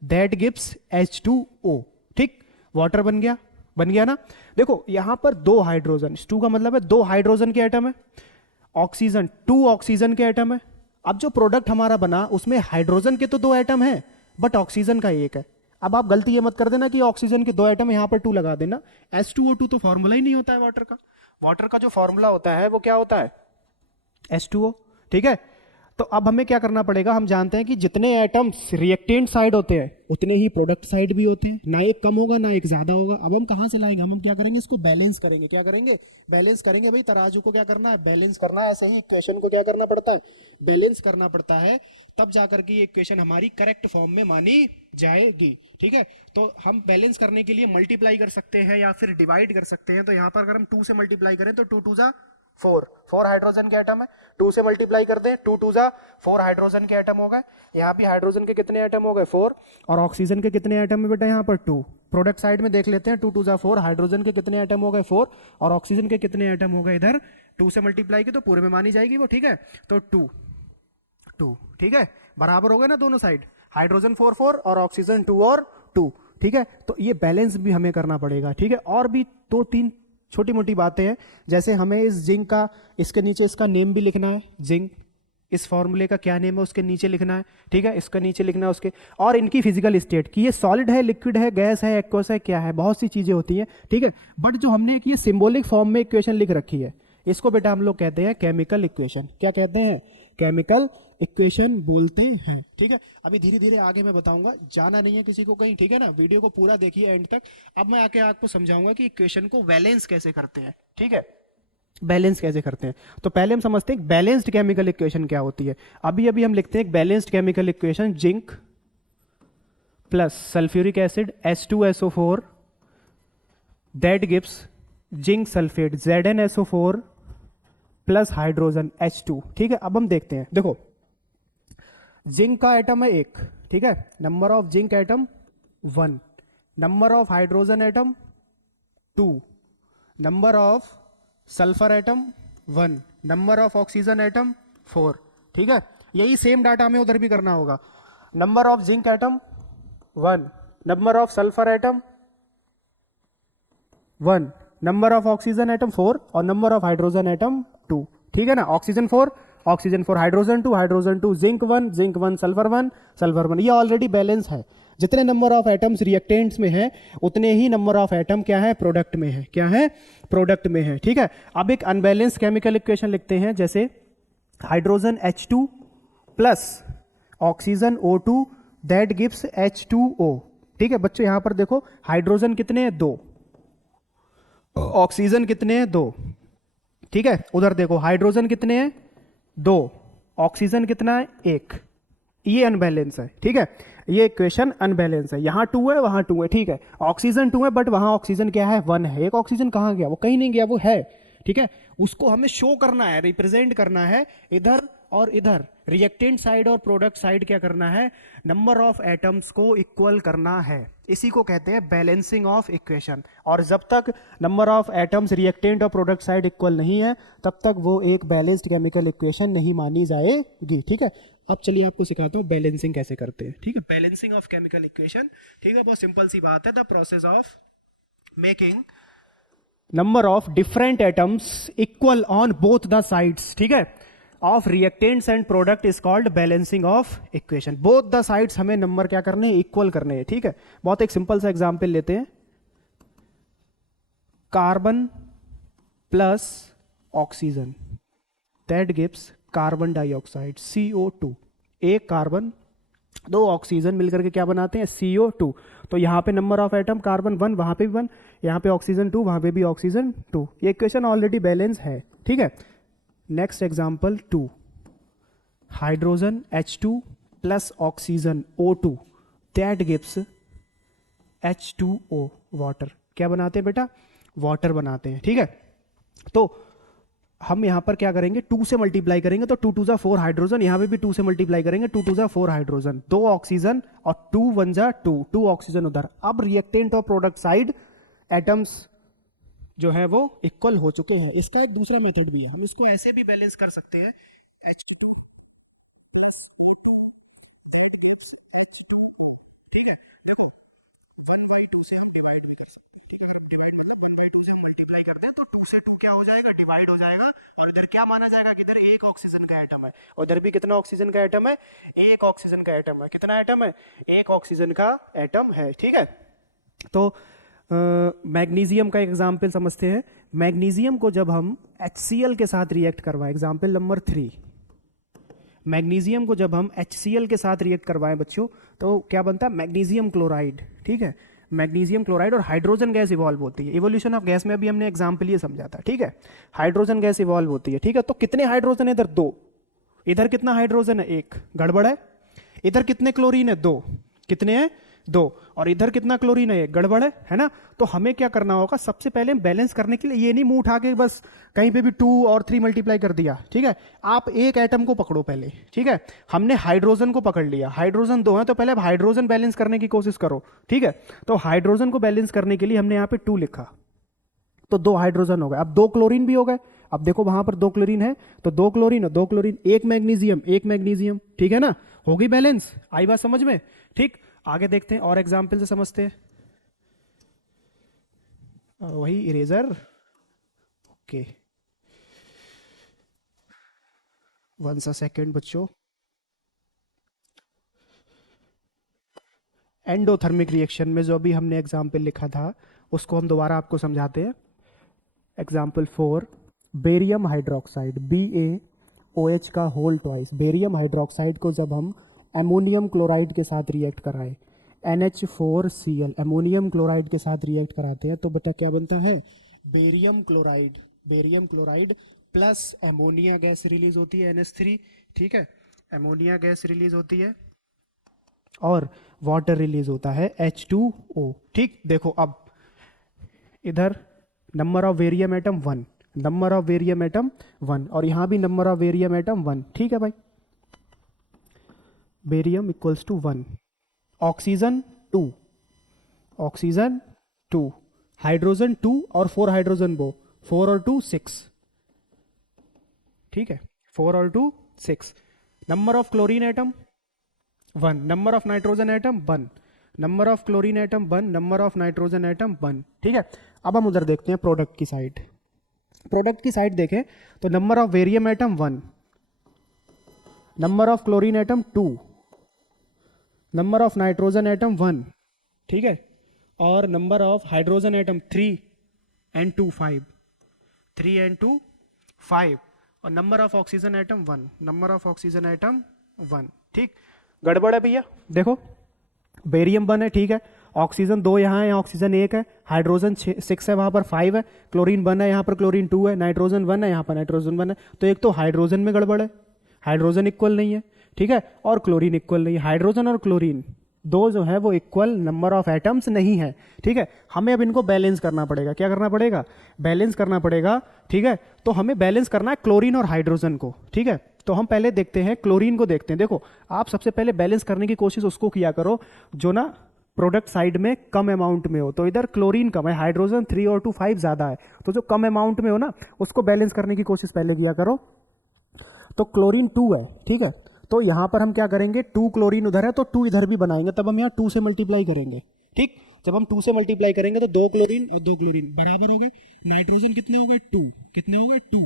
that gives H2O, ठीक, वाटर बन गया ना। देखो यहां पर 2 हाइड्रोजन, H2 का मतलब है 2 हाइड्रोजन के एटम है, ऑक्सीजन 2 ऑक्सीजन के एटम है। अब जो प्रोडक्ट हमारा बना उसमें हाइड्रोजन के तो 2 एटम है बट ऑक्सीजन का 1 है। अब आप गलती ये मत कर देना कि ऑक्सीजन के 2 एटम यहां पर 2 लगा देना, H2O2 तो फॉर्मूला ही नहीं होता है वाटर का, वाटर का जो फॉर्मूला होता है वो क्या होता है, H2O, ठीक है। तो अब हमें क्या करना पड़ेगा, हम जानते हैं कि जितने एटम्स रिएक्टेंट साइड होते हैं उतने ही प्रोडक्ट साइड भी होते हैं, ना एक कम होगा ना एक ज्यादा होगा। अब हम कहां से लाएंगे, हम क्या करेंगे, इसको बैलेंस करेंगे, क्या करेंगे, बैलेंस करेंगे भाई, तराजू को क्या करना है, बैलेंस करना है। ऐसे ही इक्वेशन को क्या करना पड़ता है, बैलेंस करना पड़ता है, तब जाकर के ये इक्वेशन हमारी करेक्ट फॉर्म में मानी जाएगी, ठीक है। तो हम बैलेंस करने के लिए मल्टीप्लाई कर सकते हैं या फिर डिवाइड कर सकते हैं। तो यहां पर अगर हम 2 से मल्टीप्लाई करें तो 2 2 जा फोर हाइड्रोजन के एटम है, 2 से मल्टीप्लाई कर दें, 2 2 जा 4 हाइड्रोजन के एटम हो गए। यहाँ भी हाइड्रोजन के कितने एटम हो गए 4, और ऑक्सीजन के कितने एटम है बेटा यहाँ पर 2। प्रोडक्ट साइड में देख लेते हैं, 2 2 जा 4, हाइड्रोजन के कितने एटम हो गए 4, और ऑक्सीजन के कितने एटम हो गए इधर 2 से मल्टीप्लाई की तो पूरे में मानी जाएगी वो, ठीक है। तो 2 2, ठीक है, बराबर हो गए ना दोनों साइड, हाइड्रोजन 4 4 और ऑक्सीजन 2 और 2, ठीक है। तो ये बैलेंस भी हमें करना पड़ेगा, ठीक है। और भी 2-3 छोटी मोटी बातें हैं, जैसे हमें इस जिंक का, इसके नीचे इसका नेम भी लिखना है, जिंक इस फॉर्मूले का क्या नेम है उसके नीचे लिखना है, ठीक है, इसका नीचे लिखना है उसके, और इनकी फिजिकल स्टेट कि ये सॉलिड है, लिक्विड है, गैस है, एक्वस है, क्या है, बहुत सी चीजें होती हैं, ठीक है। बट जो हमने एक ये सिंबॉलिक फॉर्म में इक्वेशन लिख रखी है, इसको बेटा हम लोग कहते हैं केमिकल इक्वेशन। क्या कहते हैं? केमिकल इक्वेशन बोलते हैं, ठीक है। अभी धीरे धीरे आगे मैं बताऊंगा, जाना नहीं है किसी को कहीं, ठीक है ना, वीडियो को पूरा देखिए एंड तक। अब मैं आके आपको समझाऊंगा कि इक्वेशन को बैलेंस कैसे करते हैं, ठीक है, बैलेंस कैसे करते हैं। तो पहले हम समझते हैं बैलेंस्ड केमिकल इक्वेशन क्या होती है। अभी अभी हम लिखते हैं balanced chemical equation, zinc plus sulphuric acid H2SO4 that gives zinc sulphate ZnSO4 plus hydrogen H2, ठीक है। अब हम देखते हैं, देखो जिंक का एटम है 1, ठीक है, number of zinc atom 1, number of hydrogen atom 2, number of sulphur atom 1, number of oxygen atom 4, ठीक है। यही सेम डाटा हमें उधर भी करना होगा, number of zinc atom 1, number of sulphur atom 1, number of oxygen atom 4 और नंबर ऑफ हाइड्रोजन एटम 2, ठीक है ना। ऑक्सीजन 4 हाइड्रोजन 2 जिंक 1 सल्फर 1, ये ऑलरेडी बैलेंस है। जितने नंबर ऑफ एटम्स रिएक्टेंट्स में है उतने ही नंबर ऑफ एटम क्या है, प्रोडक्ट में है, क्या है, प्रोडक्ट में है, ठीक है। अब एक अनबैलेंस केमिकल इक्वेशन लिखते हैं, जैसे hydrogen H2 plus oxygen O2 that gives H2O, ठीक है। बच्चों यहां पर देखो हाइड्रोजन कितने हैं 2, ऑक्सीजन कितने हैं 2, ठीक है। उधर देखो हाइड्रोजन कितने हैं 2, ऑक्सीजन कितना है 1, ये अनबैलेंस है, ठीक है। ये इक्वेशन अनबैलेंस है, यहां 2 है वहां 2 है, ठीक है। ऑक्सीजन 2 है बट वहां ऑक्सीजन क्या है 1 है, एक ऑक्सीजन कहां गया, वो कहीं नहीं गया, वो है, ठीक है। उसको हमें शो करना है, रिप्रेजेंट करना है, इधर और इधर रिएक्टेंट साइड और प्रोडक्ट साइड क्या करना है, नंबर ऑफ एटम्स को इक्वल करना है। इसी को कहते हैं बैलेंसिंग ऑफ इक्वेशन। और जब तक नंबर ऑफ एटम्स रिएक्टेंट और प्रोडक्ट साइड इक्वल नहीं है तब तक वो एक बैलेंस्ड केमिकल इक्वेशन नहीं मानी जाएगी, ठीक है। अब चलिए आपको सिखाता हूँ बैलेंसिंग कैसे करते हैं, ठीक है। बैलेंसिंग ऑफ केमिकल इक्वेशन, ठीक है, बहुत सिंपल सी बात है, the process of making number of different atoms equal on both the sides, ठीक है, of reactants and product is called balancing of equation. Both the sides हमें नंबर क्या करने हैं, इक्वल करने हैं, ठीक है। बहुत एक सिंपल सा एग्जांपल लेते हैं, carbon plus oxygen that gives carbon dioxide CO2, एक कार्बन 2 ऑक्सीजन मिलकर के क्या बनाते हैं CO2। तो यहां पे नंबर ऑफ एटम कार्बन 1, वहां पे भी 1, यहां पे ऑक्सीजन 2, वहां पे भी ऑक्सीजन 2, ये इक्वेशन ऑलरेडी बैलेंस है, ठीक है। Next example 2, hydrogen H2 plus oxygen O2 that gives H2O, water. क्या बनाते हैं बेटा, वाटर बनाते हैं, ठीक है। तो हम यहां पर क्या करेंगे, 2 से मल्टीप्लाई करेंगे तो 2 2 जा 4 हाइड्रोजन, यहां पे भी 2 से मल्टीप्लाई करेंगे, 2 2 जा 4 हाइड्रोजन, 2 ऑक्सीजन और 2 1 जा 2, 2 ऑक्सीजन उधर। अब रिएक्टेंट और प्रोडक्ट साइड एटम्स जो है वो इक्वल हो चुके हैं। इसका एक दूसरा मेथड भी है, हम इसको ऐसे भी बैलेंस कर सकते हैं, H, ठीक है। देखो 1/2 से हम डिवाइड भी कर सकते हैं, ठीक है। डिवाइड मतलब 1/2 से हम मल्टीप्लाई करते हैं तो 2 से 2 क्या हो जाएगा, डिवाइड हो जाएगा, और इधर क्या माना जाएगा कि इधर एक ऑक्सीजन का एटम है, उधर भी कितना ऑक्सीजन का एटम है, एक ऑक्सीजन का एटम है, कितना एटम है, एक ऑक्सीजन का एटम है, ठीक है। तो मैग्नीशियम का एग्जाम्पल समझते हैं। मैग्नीशियम को जब हम HCl के साथ रिएक्ट करवाएं, एग्जाम्पल नंबर 3, मैग्नीशियम को जब हम HCl के साथ रिएक्ट करवाएं बच्चों तो क्या बनता है, मैग्नीशियम क्लोराइड, ठीक है। मैग्नीशियम क्लोराइड और हाइड्रोजन गैस इवॉल्व होती है। इवोल्यूशन ऑफ गैस में भी हमने एग्जाम्पल ये समझा था, ठीक है। हाइड्रोजन गैस इवॉल्व होती है, ठीक है। तो कितने हाइड्रोजन है इधर 2, इधर कितना हाइड्रोजन है 1, गड़बड़ है। इधर कितने क्लोरीन है 2, कितने हैं 2, और इधर कितना क्लोरीन है, गड़बड़ है ना। तो हमें क्या करना होगा, सबसे पहले बैलेंस करने के लिए ये नहीं मुंह उठा के बस कहीं पे भी 2 और 3 मल्टीप्लाई कर दिया, ठीक है। आप एक एटम को पकड़ो पहले, ठीक है। हमने हाइड्रोजन को पकड़ लिया, हाइड्रोजन 2 है, तो पहले अब हाइड्रोजन बैलेंस करने की कोशिश करो, ठीक है। तो हाइड्रोजन को बैलेंस करने के लिए हमने यहाँ पे 2 लिखा, तो 2 हाइड्रोजन हो गए। अब 2 क्लोरीन भी हो गए, अब देखो वहां पर 2 क्लोरीन है, तो 2 क्लोरीन और 2 क्लोरीन, एक मैग्नीशियम, ठीक है ना, होगी बैलेंस। आई बात समझ में, ठीक। आगे देखते हैं और एग्जाम्पल से समझते हैं। वही इरेजर, ओके, 1 सेकेंड बच्चों। एंडोथर्मिक रिएक्शन में जो अभी हमने एग्जाम्पल लिखा था उसको हम दोबारा आपको समझाते हैं। एग्जाम्पल 4, बेरियम हाइड्रोक्साइड, BaOH का होल ट्वाइस। बेरियम हाइड्रोक्साइड को जब हम एमोनियम क्लोराइड के साथ रिएक्ट कराएं, NH4Cl एमोनियम क्लोराइड के साथ रिएक्ट कराते हैं, तो बेटा क्या बनता है, barium chloride plus ammonia gas release होती है, NH3, ठीक है। एमोनिया गैस रिलीज होती है और वाटर रिलीज होता है, H2O, ठीक। देखो अब इधर number of वेरियम atom 1, number of वेरियम atom 1, और यहां भी नंबर ऑफ वेरियम एटम 1, ठीक है भाई। Barium equals to 1, oxygen 2, hydrogen 2 और 4 हाइड्रोजन वो, 4 और 2 6, ठीक है, 4 और 2 6। Number of chlorine atom 1, number of nitrogen atom 1, number of chlorine atom 1, number of nitrogen atom 1, ठीक है। अब हम उधर देखते हैं प्रोडक्ट की साइड। प्रोडक्ट की साइड देखें तो number of वेरियम atom 1, number of chlorine atom 2, number of nitrogen atom 1, ठीक है, और number of hydrogen atom 3 and 2 5, 3 and 2 5, और number of oxygen atom 1, number of oxygen atom 1, ठीक। गड़बड़ है भैया, देखो बेरियम 1 है, ठीक है, ऑक्सीजन 2 यहाँ है, ऑक्सीजन 1 है, हाइड्रोजन 6 है, वहाँ पर 5 है, क्लोरीन 1 है, यहाँ पर क्लोरीन 2 है, नाइट्रोजन 1 है, यहाँ पर नाइट्रोजन 1 है। तो एक तो हाइड्रोजन में गड़बड़ है, हाइड्रोजन इक्वल नहीं है, ठीक है, और क्लोरीन इक्वल नहीं है। हाइड्रोजन और क्लोरीन दो जो है वो इक्वल नंबर ऑफ एटम्स नहीं है, ठीक है। हमें अब इनको बैलेंस करना पड़ेगा। क्या करना पड़ेगा, बैलेंस करना पड़ेगा, ठीक है। तो हमें बैलेंस करना है क्लोरीन और हाइड्रोजन को, ठीक है। तो हम पहले देखते हैं क्लोरीन को, देखते हैं। देखो आप सबसे पहले बैलेंस करने की कोशिश उसको किया करो जो ना प्रोडक्ट साइड में कम अमाउंट में हो। तो इधर क्लोरीन कम है, हाइड्रोजन 3 और 2 5 ज्यादा है, तो जो कम अमाउंट में हो ना उसको बैलेंस करने की कोशिश पहले किया करो। तो क्लोरीन 2 है, ठीक है, तो यहां पर हम क्या करेंगे, 2 क्लोरीन उधर है तो 2 इधर भी बनाएंगे, तब हम यहाँ 2 से मल्टीप्लाई करेंगे, ठीक। जब हम 2 से मल्टीप्लाई करेंगे तो 2 क्लोरीन और 2 क्लोरीन बराबर हो गए। नाइट्रोजन कितने हो गए, 2, कितने हो गए 2।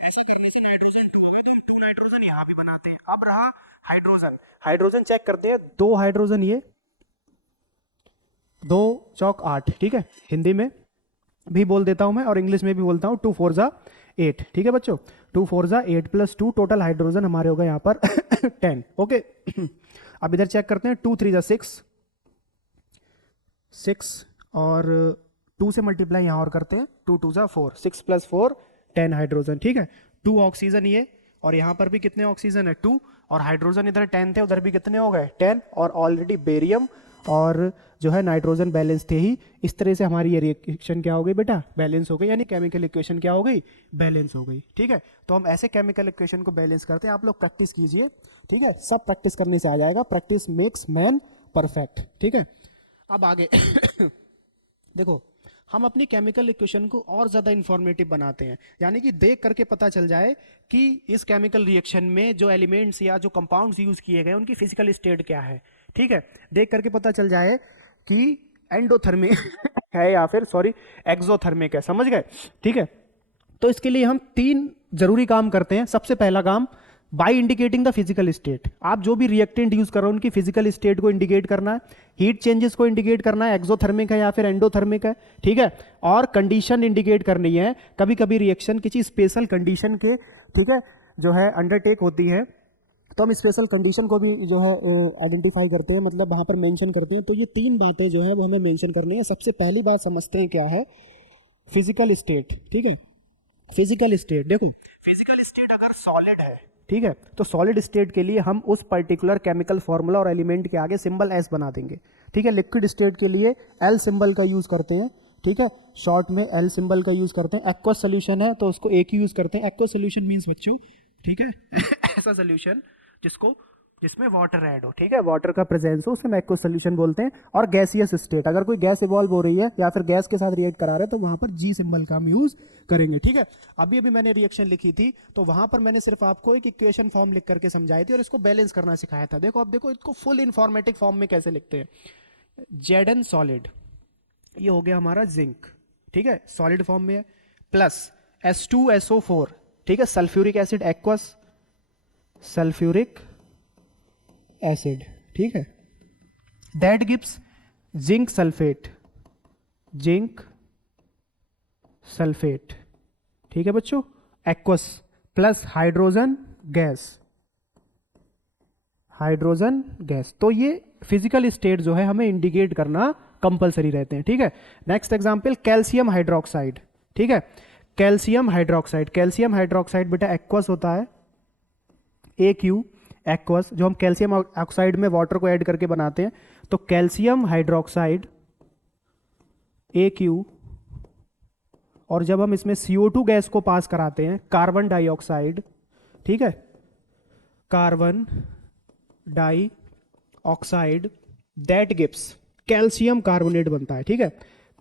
ऐसा करने से नाइट्रोजन 2 हो गए, तो 2 नाइट्रोजन यहाँ भी बनाते हैं। अब रहा हाइड्रोजन, हाइड्रोजन चेक करते हैं, 2 हाइड्रोजन, ये 2 चौक 8, ठीक है, हिंदी में भी बोल देता हूं मैं और इंग्लिश में भी बोलता हूं, 2 4 8, ठीक है बच्चों, 2 4 8 + 2, टोटल हाइड्रोजन हमारे हो गए यहाँ पर 10, ओके। अब इधर चेक करते हैं, 2 3 6 और 2 से मल्टीप्लाई यहाँ और करते हैं, 2 2 4, 6 + 4 10 हाइड्रोजन, ठीक है। 2 ऑक्सीजन ये, और यहाँ पर भी कितने ऑक्सीजन है, 2, और हाइड्रोजन इधर 10 थे, उधर भी कितने हो गए 10, और ऑलरेडी बेरियम और जो है नाइट्रोजन बैलेंस थे ही। इस तरह से हमारी ये रिएक्शन क्या हो गई बेटा, बैलेंस हो गई, यानी केमिकल इक्वेशन क्या हो गई, बैलेंस हो गई, ठीक है। तो हम ऐसे केमिकल इक्वेशन को बैलेंस करते हैं। आप लोग प्रैक्टिस कीजिए, ठीक है, सब प्रैक्टिस करने से आ जाएगा, प्रैक्टिस मेक्स मैन परफेक्ट, ठीक है। अब आगे देखो, हम अपनी केमिकल इक्वेशन को और ज्यादा इंफॉर्मेटिव बनाते हैं, यानी कि देख करके पता चल जाए कि इस केमिकल रिएक्शन में जो एलिमेंट्स या जो कंपाउंड्स यूज किए गए उनकी फिजिकल स्टेट क्या है, ठीक है। देख करके पता चल जाए कि एंडोथर्मिक है या फिर एक्सोथर्मिक है, समझ गए, ठीक है। तो इसके लिए हम 3 जरूरी काम करते हैं। सबसे पहला काम, by indicating the physical state. आप जो भी रिएक्टेंट यूज कर रहे हो उनकी फिजिकल स्टेट को इंडिकेट करना है, हीट चेंजेस को इंडिकेट करना है, एक्सोथर्मिक है या फिर एंडोथर्मिक है, ठीक है, और कंडीशन इंडिकेट करनी है। कभी कभी रिएक्शन किसी स्पेशल कंडीशन के, ठीक है, जो है अंडरटेक होती है, तो हम स्पेशल कंडीशन को भी जो है आइडेंटिफाई करते हैं, मतलब वहां पर मेंशन करते हैं। तो ये 3 बातें जो है वो हमें मेंशन करनी है। सबसे पहली बात समझते हैं क्या है, फिजिकल स्टेट, ठीक है। फिजिकल स्टेट, देखो फिजिकल स्टेट अगर सॉलिड है, ठीक है। तो सॉलिड स्टेट के लिए हम उस पर्टिकुलर केमिकल फॉर्मूला और एलिमेंट के आगे सिंबल एस बना देंगे, ठीक है। लिक्विड स्टेट के लिए एल सिंबल का यूज करते हैं, ठीक है, शॉर्ट में एल सिंबल का यूज करते हैं। एक्वस सोल्यूशन है तो उसको एक ही यूज करते हैं। एक्वस सोल्यूशन मींस बच्चों, ठीक है, ऐसा सोल्यूशन जिसमें वाटर ऐड हो, ठीक है, वाटर का प्रेजेंस हो, उसे हम एक्वस सोल्यूशन बोलते हैं। और गैसियस स्टेट, अगर कोई गैस इवॉल्व हो रही है या फिर गैस के साथ रिएक्ट करा रहे हैं तो वहां पर जी सिंबल का हम यूज करेंगे, ठीक है। अभी मैंने रिएक्शन लिखी थी तो वहां पर मैंने सिर्फ आपको एक इक्वेशन फॉर्म लिख करके समझाई थी और इसको बैलेंस करना सिखाया था। देखो अब देखो इसको फुल इंफॉर्मेटिक फॉर्म में कैसे लिखते हैं। जेड सॉलिड, ये हो गया हमारा जिंक, ठीक है, सॉलिड फॉर्म में है, प्लस H2SO4, ठीक है, sulphuric acid aqueous sulphuric acid, ठीक है, दैट गिव्स जिंक सल्फेट, ठीक है बच्चों, एक्वस प्लस हाइड्रोजन गैस। तो ये फिजिकल स्टेट जो है हमें इंडिकेट करना कंपलसरी रहते हैं, ठीक है। नेक्स्ट एग्जांपल कैल्शियम हाइड्रोक्साइड, ठीक है, कैल्शियम हाइड्रोक्साइड बेटा एक्वस होता है, AQ एक्वस, जो हम कैल्शियम ऑक्साइड में वाटर को ऐड करके बनाते हैं। तो कैल्शियम हाइड्रोक्साइड AQ, और जब हम इसमें CO2 गैस को पास कराते हैं, कार्बन डाइऑक्साइड, ठीक है, carbon dioxide, that gives calcium carbonate बनता है, ठीक है,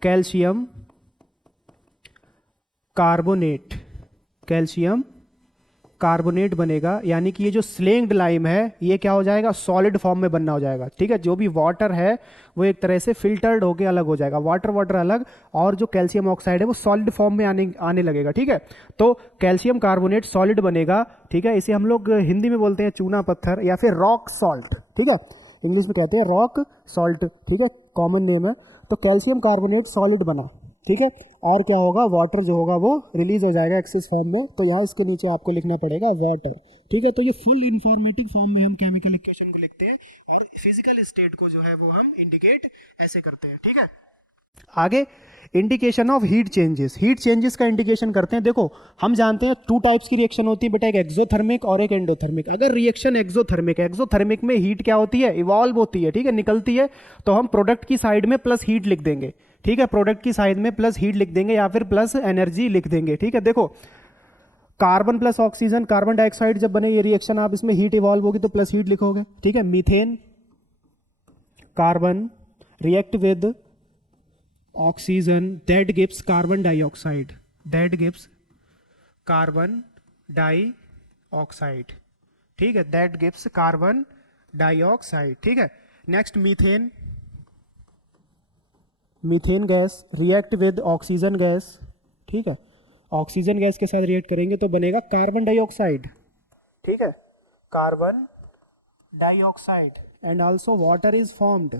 कैल्शियम कार्बोनेट बनेगा। यानी कि ये जो स्लेंग्ड लाइम है ये क्या हो जाएगा, सॉलिड फॉर्म में बनना हो जाएगा, ठीक है। जो भी वाटर है वो एक तरह से फिल्टर्ड होके अलग हो जाएगा, वाटर अलग, और जो कैल्शियम ऑक्साइड है वो सॉलिड फॉर्म में आने लगेगा, ठीक है। तो कैल्शियम कार्बोनेट सॉलिड बनेगा, ठीक है। इसे हम लोग हिंदी में बोलते हैं चूना पत्थर या फिर रॉक सॉल्ट, ठीक है, इंग्लिश में कहते हैं रॉक सॉल्ट, ठीक है, कॉमन नेम है। तो कैल्शियम कार्बोनेट सॉलिड बना, ठीक है, और क्या होगा, वाटर जो होगा वो रिलीज हो जाएगा एक्सेस फॉर्म में। तो यहाँ इसके नीचे आपको लिखना पड़ेगा वाटर, ठीक है। तो ये फुल इंफॉर्मेटिव फॉर्म में हम केमिकल इक्वेशन को लिखते हैं और फिजिकल स्टेट को जो है वो हम इंडिकेट ऐसे करते हैं, ठीक है। आगे इंडिकेशन ऑफ हीट चेंजेस का इंडिकेशन करते हैं। देखो हम जानते हैं 2 टाइप्स की रिएक्शन होती है बेटा, एक एक्सोथर्मिक और एक एंडोथर्मिक। अगर रिएक्शन एक्सोथर्मिक में हीट क्या होती है, इवॉल्व होती है, ठीक है, निकलती है, तो हम प्रोडक्ट की साइड में प्लस हीट लिख देंगे, ठीक है, प्रोडक्ट की साइड में प्लस हीट लिख देंगे या फिर प्लस एनर्जी लिख देंगे, ठीक है। देखो carbon plus oxygen, carbon dioxide जब बने ये रिएक्शन, आप इसमें हीट इवॉल्व होगी तो प्लस हीट लिखोगे, ठीक है। Methane carbon react with oxygen, that gives carbon dioxide, ठीक है, दैट गिव्स कार्बन डाइऑक्साइड, ठीक है। Next methane gas react with oxygen gas, ठीक है, ऑक्सीजन गैस के साथ रिएक्ट करेंगे तो बनेगा कार्बन डाइऑक्साइड, ठीक है, carbon dioxide, and also water is formed,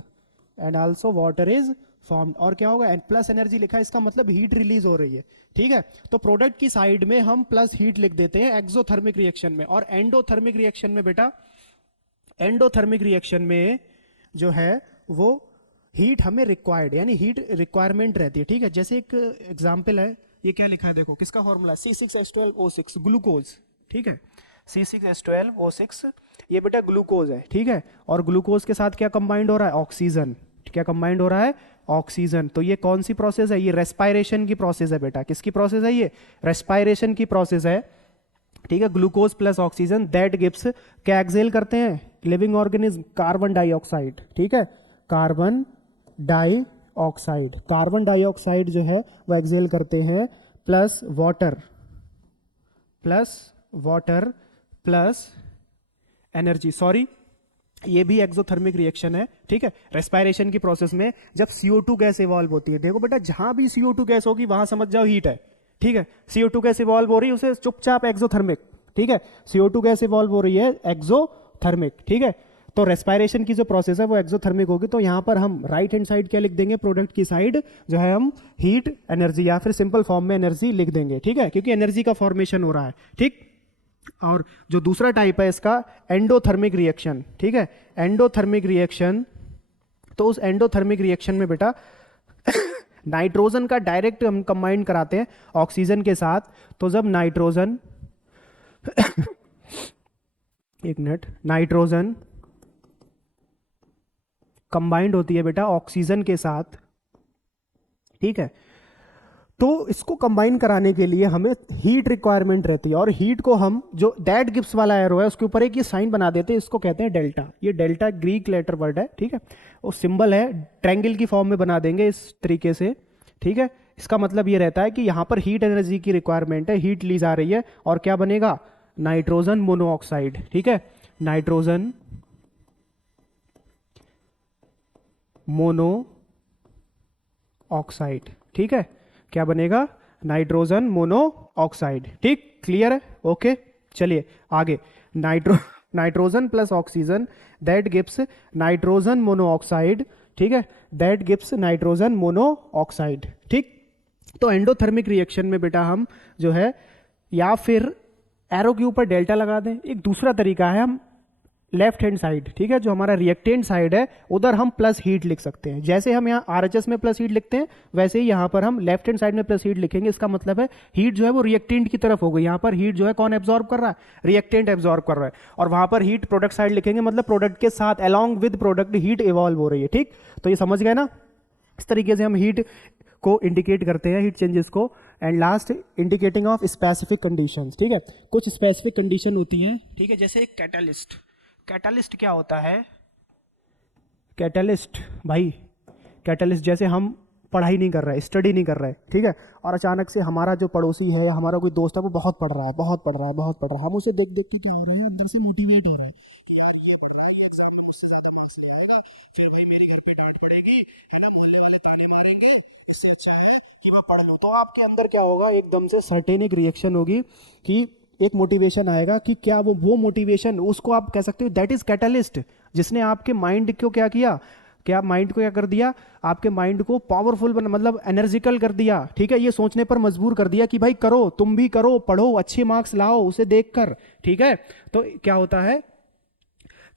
और क्या होगा, प्लस एनर्जी लिखा है, इसका मतलब हीट रिलीज हो रही है, ठीक है। तो प्रोडक्ट की साइड में हम प्लस हीट लिख देते हैं एक्सोथर्मिक रिएक्शन में। और एंडोथर्मिक रिएक्शन में बेटा, एंडोथर्मिक रिएक्शन में जो है वो हीट हमें रिक्वायर्ड, यानी हीट रिक्वायरमेंट रहती है, ठीक है। जैसे एक एग्जांपल है, ये क्या लिखा है देखो, किसका फॉर्मूला, C6H12O6 ग्लूकोज, ठीक है, C6H12O6 ये बेटा ग्लूकोज है, ठीक है। और ग्लूकोज के साथ क्या कंबाइंड हो रहा है, ऑक्सीजन, क्या कंबाइंड हो रहा है, ऑक्सीजन। तो ये कौन सी प्रोसेस है, ये रेस्पायरेशन की प्रोसेस है बेटा। किसकी प्रोसेस है, ये रेस्पायरेशन की प्रोसेस है, ठीक है। Glucose plus oxygen, that gives, क्या एक्सेल करते हैं लिविंग ऑर्गेनिज्म, कार्बन डाइऑक्साइड, ठीक है, कार्बन डाइऑक्साइड जो है वो एक्सेल करते हैं plus water plus energy, sorry ये भी एक्सोथर्मिक रिएक्शन है, ठीक है। रेस्पायरेशन की प्रोसेस में जब CO2 गैस इवॉल्व होती है, देखो बेटा जहां भी CO2 गैस होगी वहां समझ जाओ हीट है, ठीक है। CO2 गैस इवॉल्व हो रही है उसे चुपचाप एक्सोथर्मिक, ठीक है, CO2 गैस इवॉल्व हो रही है एक्सोथर्मिक, ठीक है। तो रेस्पायरेशन की जो प्रोसेस है वो एक्सोथर्मिक होगी। तो यहां पर हम राइट हैंड साइड क्या लिख देंगे, प्रोडक्ट की साइड जो है हम हीट एनर्जी या फिर सिंपल फॉर्म में एनर्जी लिख देंगे, ठीक है, क्योंकि एनर्जी का फॉर्मेशन हो रहा है, ठीक। और जो दूसरा टाइप है इसका एंडोथर्मिक रिएक्शन, ठीक है, एंडोथर्मिक रिएक्शन। तो उस एंडोथर्मिक रिएक्शन में बेटा नाइट्रोजन का डायरेक्ट हम कंबाइन कराते हैं ऑक्सीजन के साथ। तो जब नाइट्रोजन एक मिनट, नाइट्रोजन कंबाइंड होती है बेटा ऑक्सीजन के साथ, ठीक है। तो इसको कंबाइन कराने के लिए हमें हीट रिक्वायरमेंट रहती है, और हीट को हम जो दैट गिब्स वाला एरो है उसके ऊपर एक ये साइन बना देते हैं, इसको कहते हैं डेल्टा। ये डेल्टा ग्रीक लेटर वर्ड है, ठीक है। वो सिंबल है, ट्रायंगल की फॉर्म में बना देंगे इस तरीके से, ठीक है। इसका मतलब ये रहता है कि यहां पर हीट एनर्जी की रिक्वायरमेंट है, हीट ली जा रही है, और क्या बनेगा, नाइट्रोजन मोनोऑक्साइड, ठीक है। नाइट्रोजन मोनो ऑक्साइड, ठीक है। क्या बनेगा, नाइट्रोजन मोनो ऑक्साइड, ठीक, क्लियर है, ओके। चलिए आगे, nitrogen plus oxygen that gives nitrogen mono oxide, ठीक है, that gives nitrogen mono oxide, ठीक। तो एंडोथर्मिक रिएक्शन में बेटा हम जो है या फिर एरो के ऊपर डेल्टा लगा दें, एक दूसरा तरीका है हम लेफ्ट हैंड साइड, ठीक है, जो हमारा रिएक्टेंट साइड है उधर हम प्लस हीट लिख सकते हैं। जैसे हम यहाँ आरएचएस में प्लस हीट लिखते हैं वैसे ही यहाँ पर हम लेफ्ट हैंड साइड में प्लस हीट लिखेंगे। इसका मतलब है हीट जो है वो रिएक्टेंट की तरफ हो गई, यहाँ पर हीट जो है कौन एब्जॉर्ब कर रहा है, रिएक्टेंट एब्जॉर्ब कर रहा है, और वहां पर हीट प्रोडक्ट साइड लिखेंगे, मतलब प्रोडक्ट के साथ along with product heat evolve हो रही है, ठीक। तो ये समझ गए ना, इस तरीके से हम हीट को इंडिकेट करते हैं, हीट चेंजेस को। And last, indicating of specific conditions, ठीक है। कुछ स्पेसिफिक कंडीशन होती हैं, ठीक है, जैसे एक कैटालिस्ट। कैटालिस्ट क्या होता है, कैटालिस्ट भाई, कैटालिस्ट जैसे हम पढ़ाई नहीं कर रहे, स्टडी नहीं कर रहे, ठीक है, और अचानक से हमारा जो पड़ोसी है या हमारा कोई दोस्त है वो बहुत पढ़ रहा है, बहुत पढ़ रहा है, बहुत पढ़ रहा है, हम उसे देख देख के क्या हो रहे हैं, अंदर से मोटिवेट हो रहे हैं कि यार ये पढ़ रहा है, ये एग्जाम में मुझसे ज्यादा मार्क्स ले आएगा, फिर भाई मेरे घर पे डांट पड़ेगी, है ना, मोहल्ले वाले ताने मारेंगे, इससे अच्छा है कि मैं पढ़ लूँ। तो आपके अंदर क्या होगा, एकदम से सर्टेन एक रिएक्शन होगी कि एक मोटिवेशन आएगा कि क्या वो मोटिवेशन, उसको आप कह सकते हो दैट इज कैटलिस्ट, जिसने आपके माइंड को क्या किया, क्या माइंड को क्या कर दिया, आपके माइंड को पावरफुल बना, मतलब एनर्जिकल कर दिया, ठीक है, ये सोचने पर मजबूर कर दिया कि भाई करो, तुम भी करो, पढ़ो, अच्छे मार्क्स लाओ उसे देखकर, ठीक है। तो क्या होता है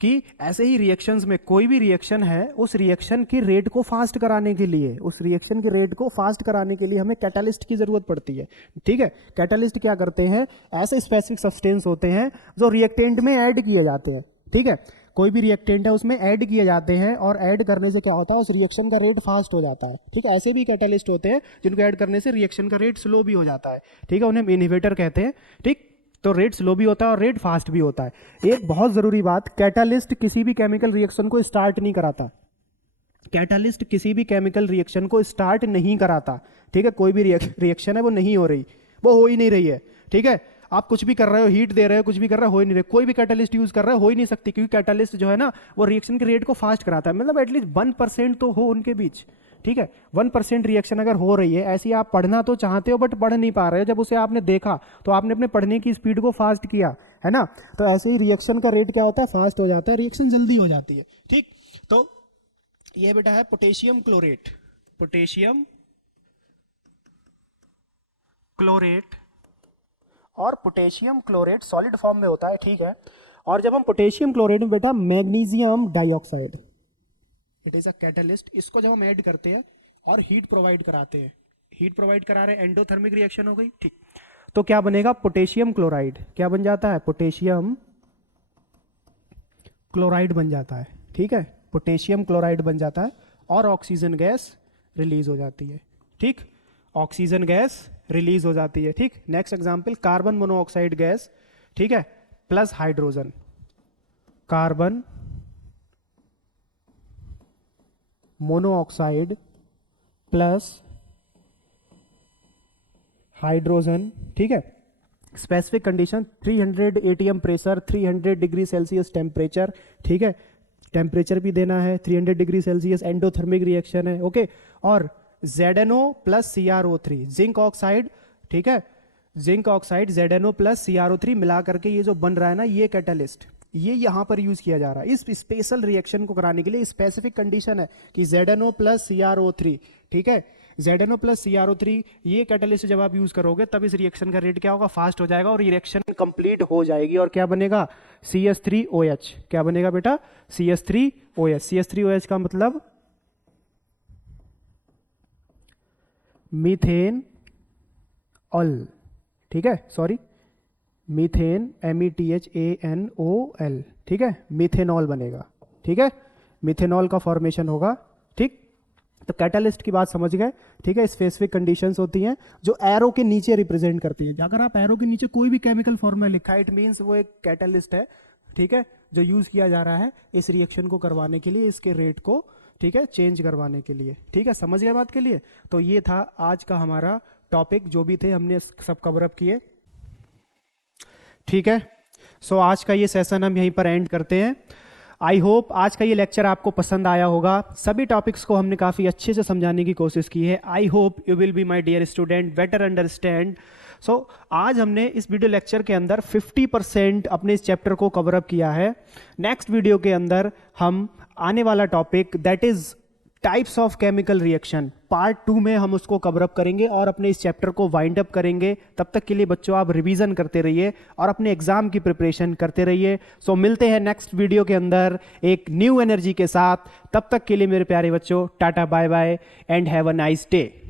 कि ऐसे ही रिएक्शंस में कोई भी रिएक्शन है, उस रिएक्शन की रेट को फास्ट कराने के लिए, उस रिएक्शन की रेट को फास्ट कराने के लिए हमें कैटालिस्ट की जरूरत पड़ती है, ठीक है। कैटालिस्ट क्या करते हैं, ऐसे स्पेसिफिक सब्सटेंस होते हैं जो रिएक्टेंट में ऐड किए जाते हैं, ठीक है। कोई भी रिएक्टेंट है उसमें ऐड किए जाते हैं, और ऐड करने से क्या होता है, उस रिएक्शन का रेट फास्ट हो जाता है, ठीक है। ऐसे भी कैटालिस्ट होते हैं जिनको ऐड करने से रिएक्शन का रेट स्लो भी हो जाता है, ठीक है, उन्हें इनहिबिटर कहते हैं, ठीक। तो रेट स्लो भी होता है और रेट फास्ट भी होता है। एक बहुत जरूरी बात, कैटालिस्ट किसी भी केमिकल रिएक्शन को स्टार्ट नहीं कराता, कैटालिस्ट किसी भी केमिकल रिएक्शन को स्टार्ट नहीं कराता, ठीक है। कोई भी रिएक्शन है वो नहीं हो रही, वो हो ही नहीं रही है, ठीक है। आप कुछ भी कर रहे हो, हीट दे रहे हो, कुछ भी कर रहे हो, हो ही नहीं रहे, कोई भी कैटालिस्ट यूज कर रहा है, हो ही नहीं सकती, क्योंकि कैटालिस्ट जो है ना वो रिएक्शन के रेट को फास्ट कराता है, मतलब एटलीस्ट 1% तो हो उनके बीच, ठीक है। 1% रिएक्शन अगर हो रही है ऐसी, आप पढ़ना तो चाहते हो बट पढ़ नहीं पा रहे हो, जब उसे आपने देखा तो आपने अपने पढ़ने की स्पीड को फास्ट किया, है ना। तो ऐसे ही रिएक्शन का रेट क्या होता है, फास्ट हो जाता है, रिएक्शन जल्दी हो जाती है, ठीक। तो ये बेटा है पोटेशियम क्लोरेट, पोटेशियम क्लोरेट, और पोटेशियम क्लोरेट सॉलिड फॉर्म में होता है, ठीक है। और जब हम पोटेशियम क्लोरेट में बेटा magnesium dioxide, it is a catalyst, इसको जब हम ऐड करते हैं और हीट प्रोवाइड कराते हैं, हीट प्रोवाइड करा रहे हैं, एंडोथर्मिक रिएक्शन हो गई, ठीक। तो क्या बनेगा, पोटेशियम क्लोराइड, क्या बन जाता है, पोटेशियम क्लोराइड बन जाता है, ठीक है, पोटेशियम क्लोराइड बन जाता है, और ऑक्सीजन गैस रिलीज हो जाती है, ठीक, ऑक्सीजन गैस रिलीज हो जाती है, ठीक। Next example, carbon monoxide gas, ठीक है, plus hydrogen, carbon monoxide plus hydrogen, ठीक है। Specific condition 300 ATM pressure, 300 degree Celsius temperature, ठीक है, टेम्परेचर भी देना है 300 डिग्री सेल्सियस, एंडोथर्मिक रिएक्शन है, ओके। और ZNO plus CrO3 zinc oxide, ठीक है, zinc oxide ZNO plus CrO3 मिला करके ये जो बन रहा है ना, ये कैटलिस्ट, ये यहां पर यूज किया जा रहा है इस स्पेशल रिएक्शन को कराने के लिए। स्पेसिफिक कंडीशन है कि ZNO प्लस CrO3, ठीक है, ZNO प्लस CrO3, ये कैटलिस्ट जब आप यूज करोगे तब इस रिएक्शन का रेट क्या होगा, फास्ट हो जाएगा, और रिएक्शन कंप्लीट हो जाएगी, और क्या बनेगा, CH3OH, क्या बनेगा बेटा, CH3OH, CH3OH का मतलब मीथेन ऑल, ठीक है, सॉरी, मीथेन, METHANOL, ठीक है, मिथेनॉल बनेगा, ठीक है, मिथेनॉल का फॉर्मेशन होगा, ठीक। तो कैटालिस्ट की बात समझ गए, ठीक है। स्पेसिफिक कंडीशंस होती हैं जो एरो के नीचे रिप्रेजेंट करती हैं। अगर आप एरो के नीचे कोई भी केमिकल फॉर्मूला लिखा है, इट मीन्स वो एक कैटालिस्ट है, ठीक है, जो यूज किया जा रहा है इस रिएक्शन को करवाने के लिए, इसके रेट को, ठीक है, चेंज करवाने के लिए, ठीक है, समझ गए बात के लिए। तो ये था आज का हमारा टॉपिक, जो भी थे हमने सब कवर अप किए, ठीक है। सो आज का ये सेशन हम यहीं पर एंड करते हैं। आई होप आज का ये लेक्चर आपको पसंद आया होगा। सभी टॉपिक्स को हमने काफ़ी अच्छे से समझाने की कोशिश की है। I hope you will be my dear student better understand. So आज हमने इस वीडियो लेक्चर के अंदर 50% अपने इस चैप्टर को कवर अप किया है। नेक्स्ट वीडियो के अंदर हम आने वाला topic that is types of chemical reaction part 2 में हम उसको कवर अप करेंगे और अपने इस चैप्टर को वाइंड अप करेंगे। तब तक के लिए बच्चों आप रिवीजन करते रहिए और अपने एग्जाम की प्रिपरेशन करते रहिए। सो मिलते हैं नेक्स्ट वीडियो के अंदर एक न्यू एनर्जी के साथ। तब तक के लिए मेरे प्यारे बच्चों, ta-ta bye bye and have a nice day.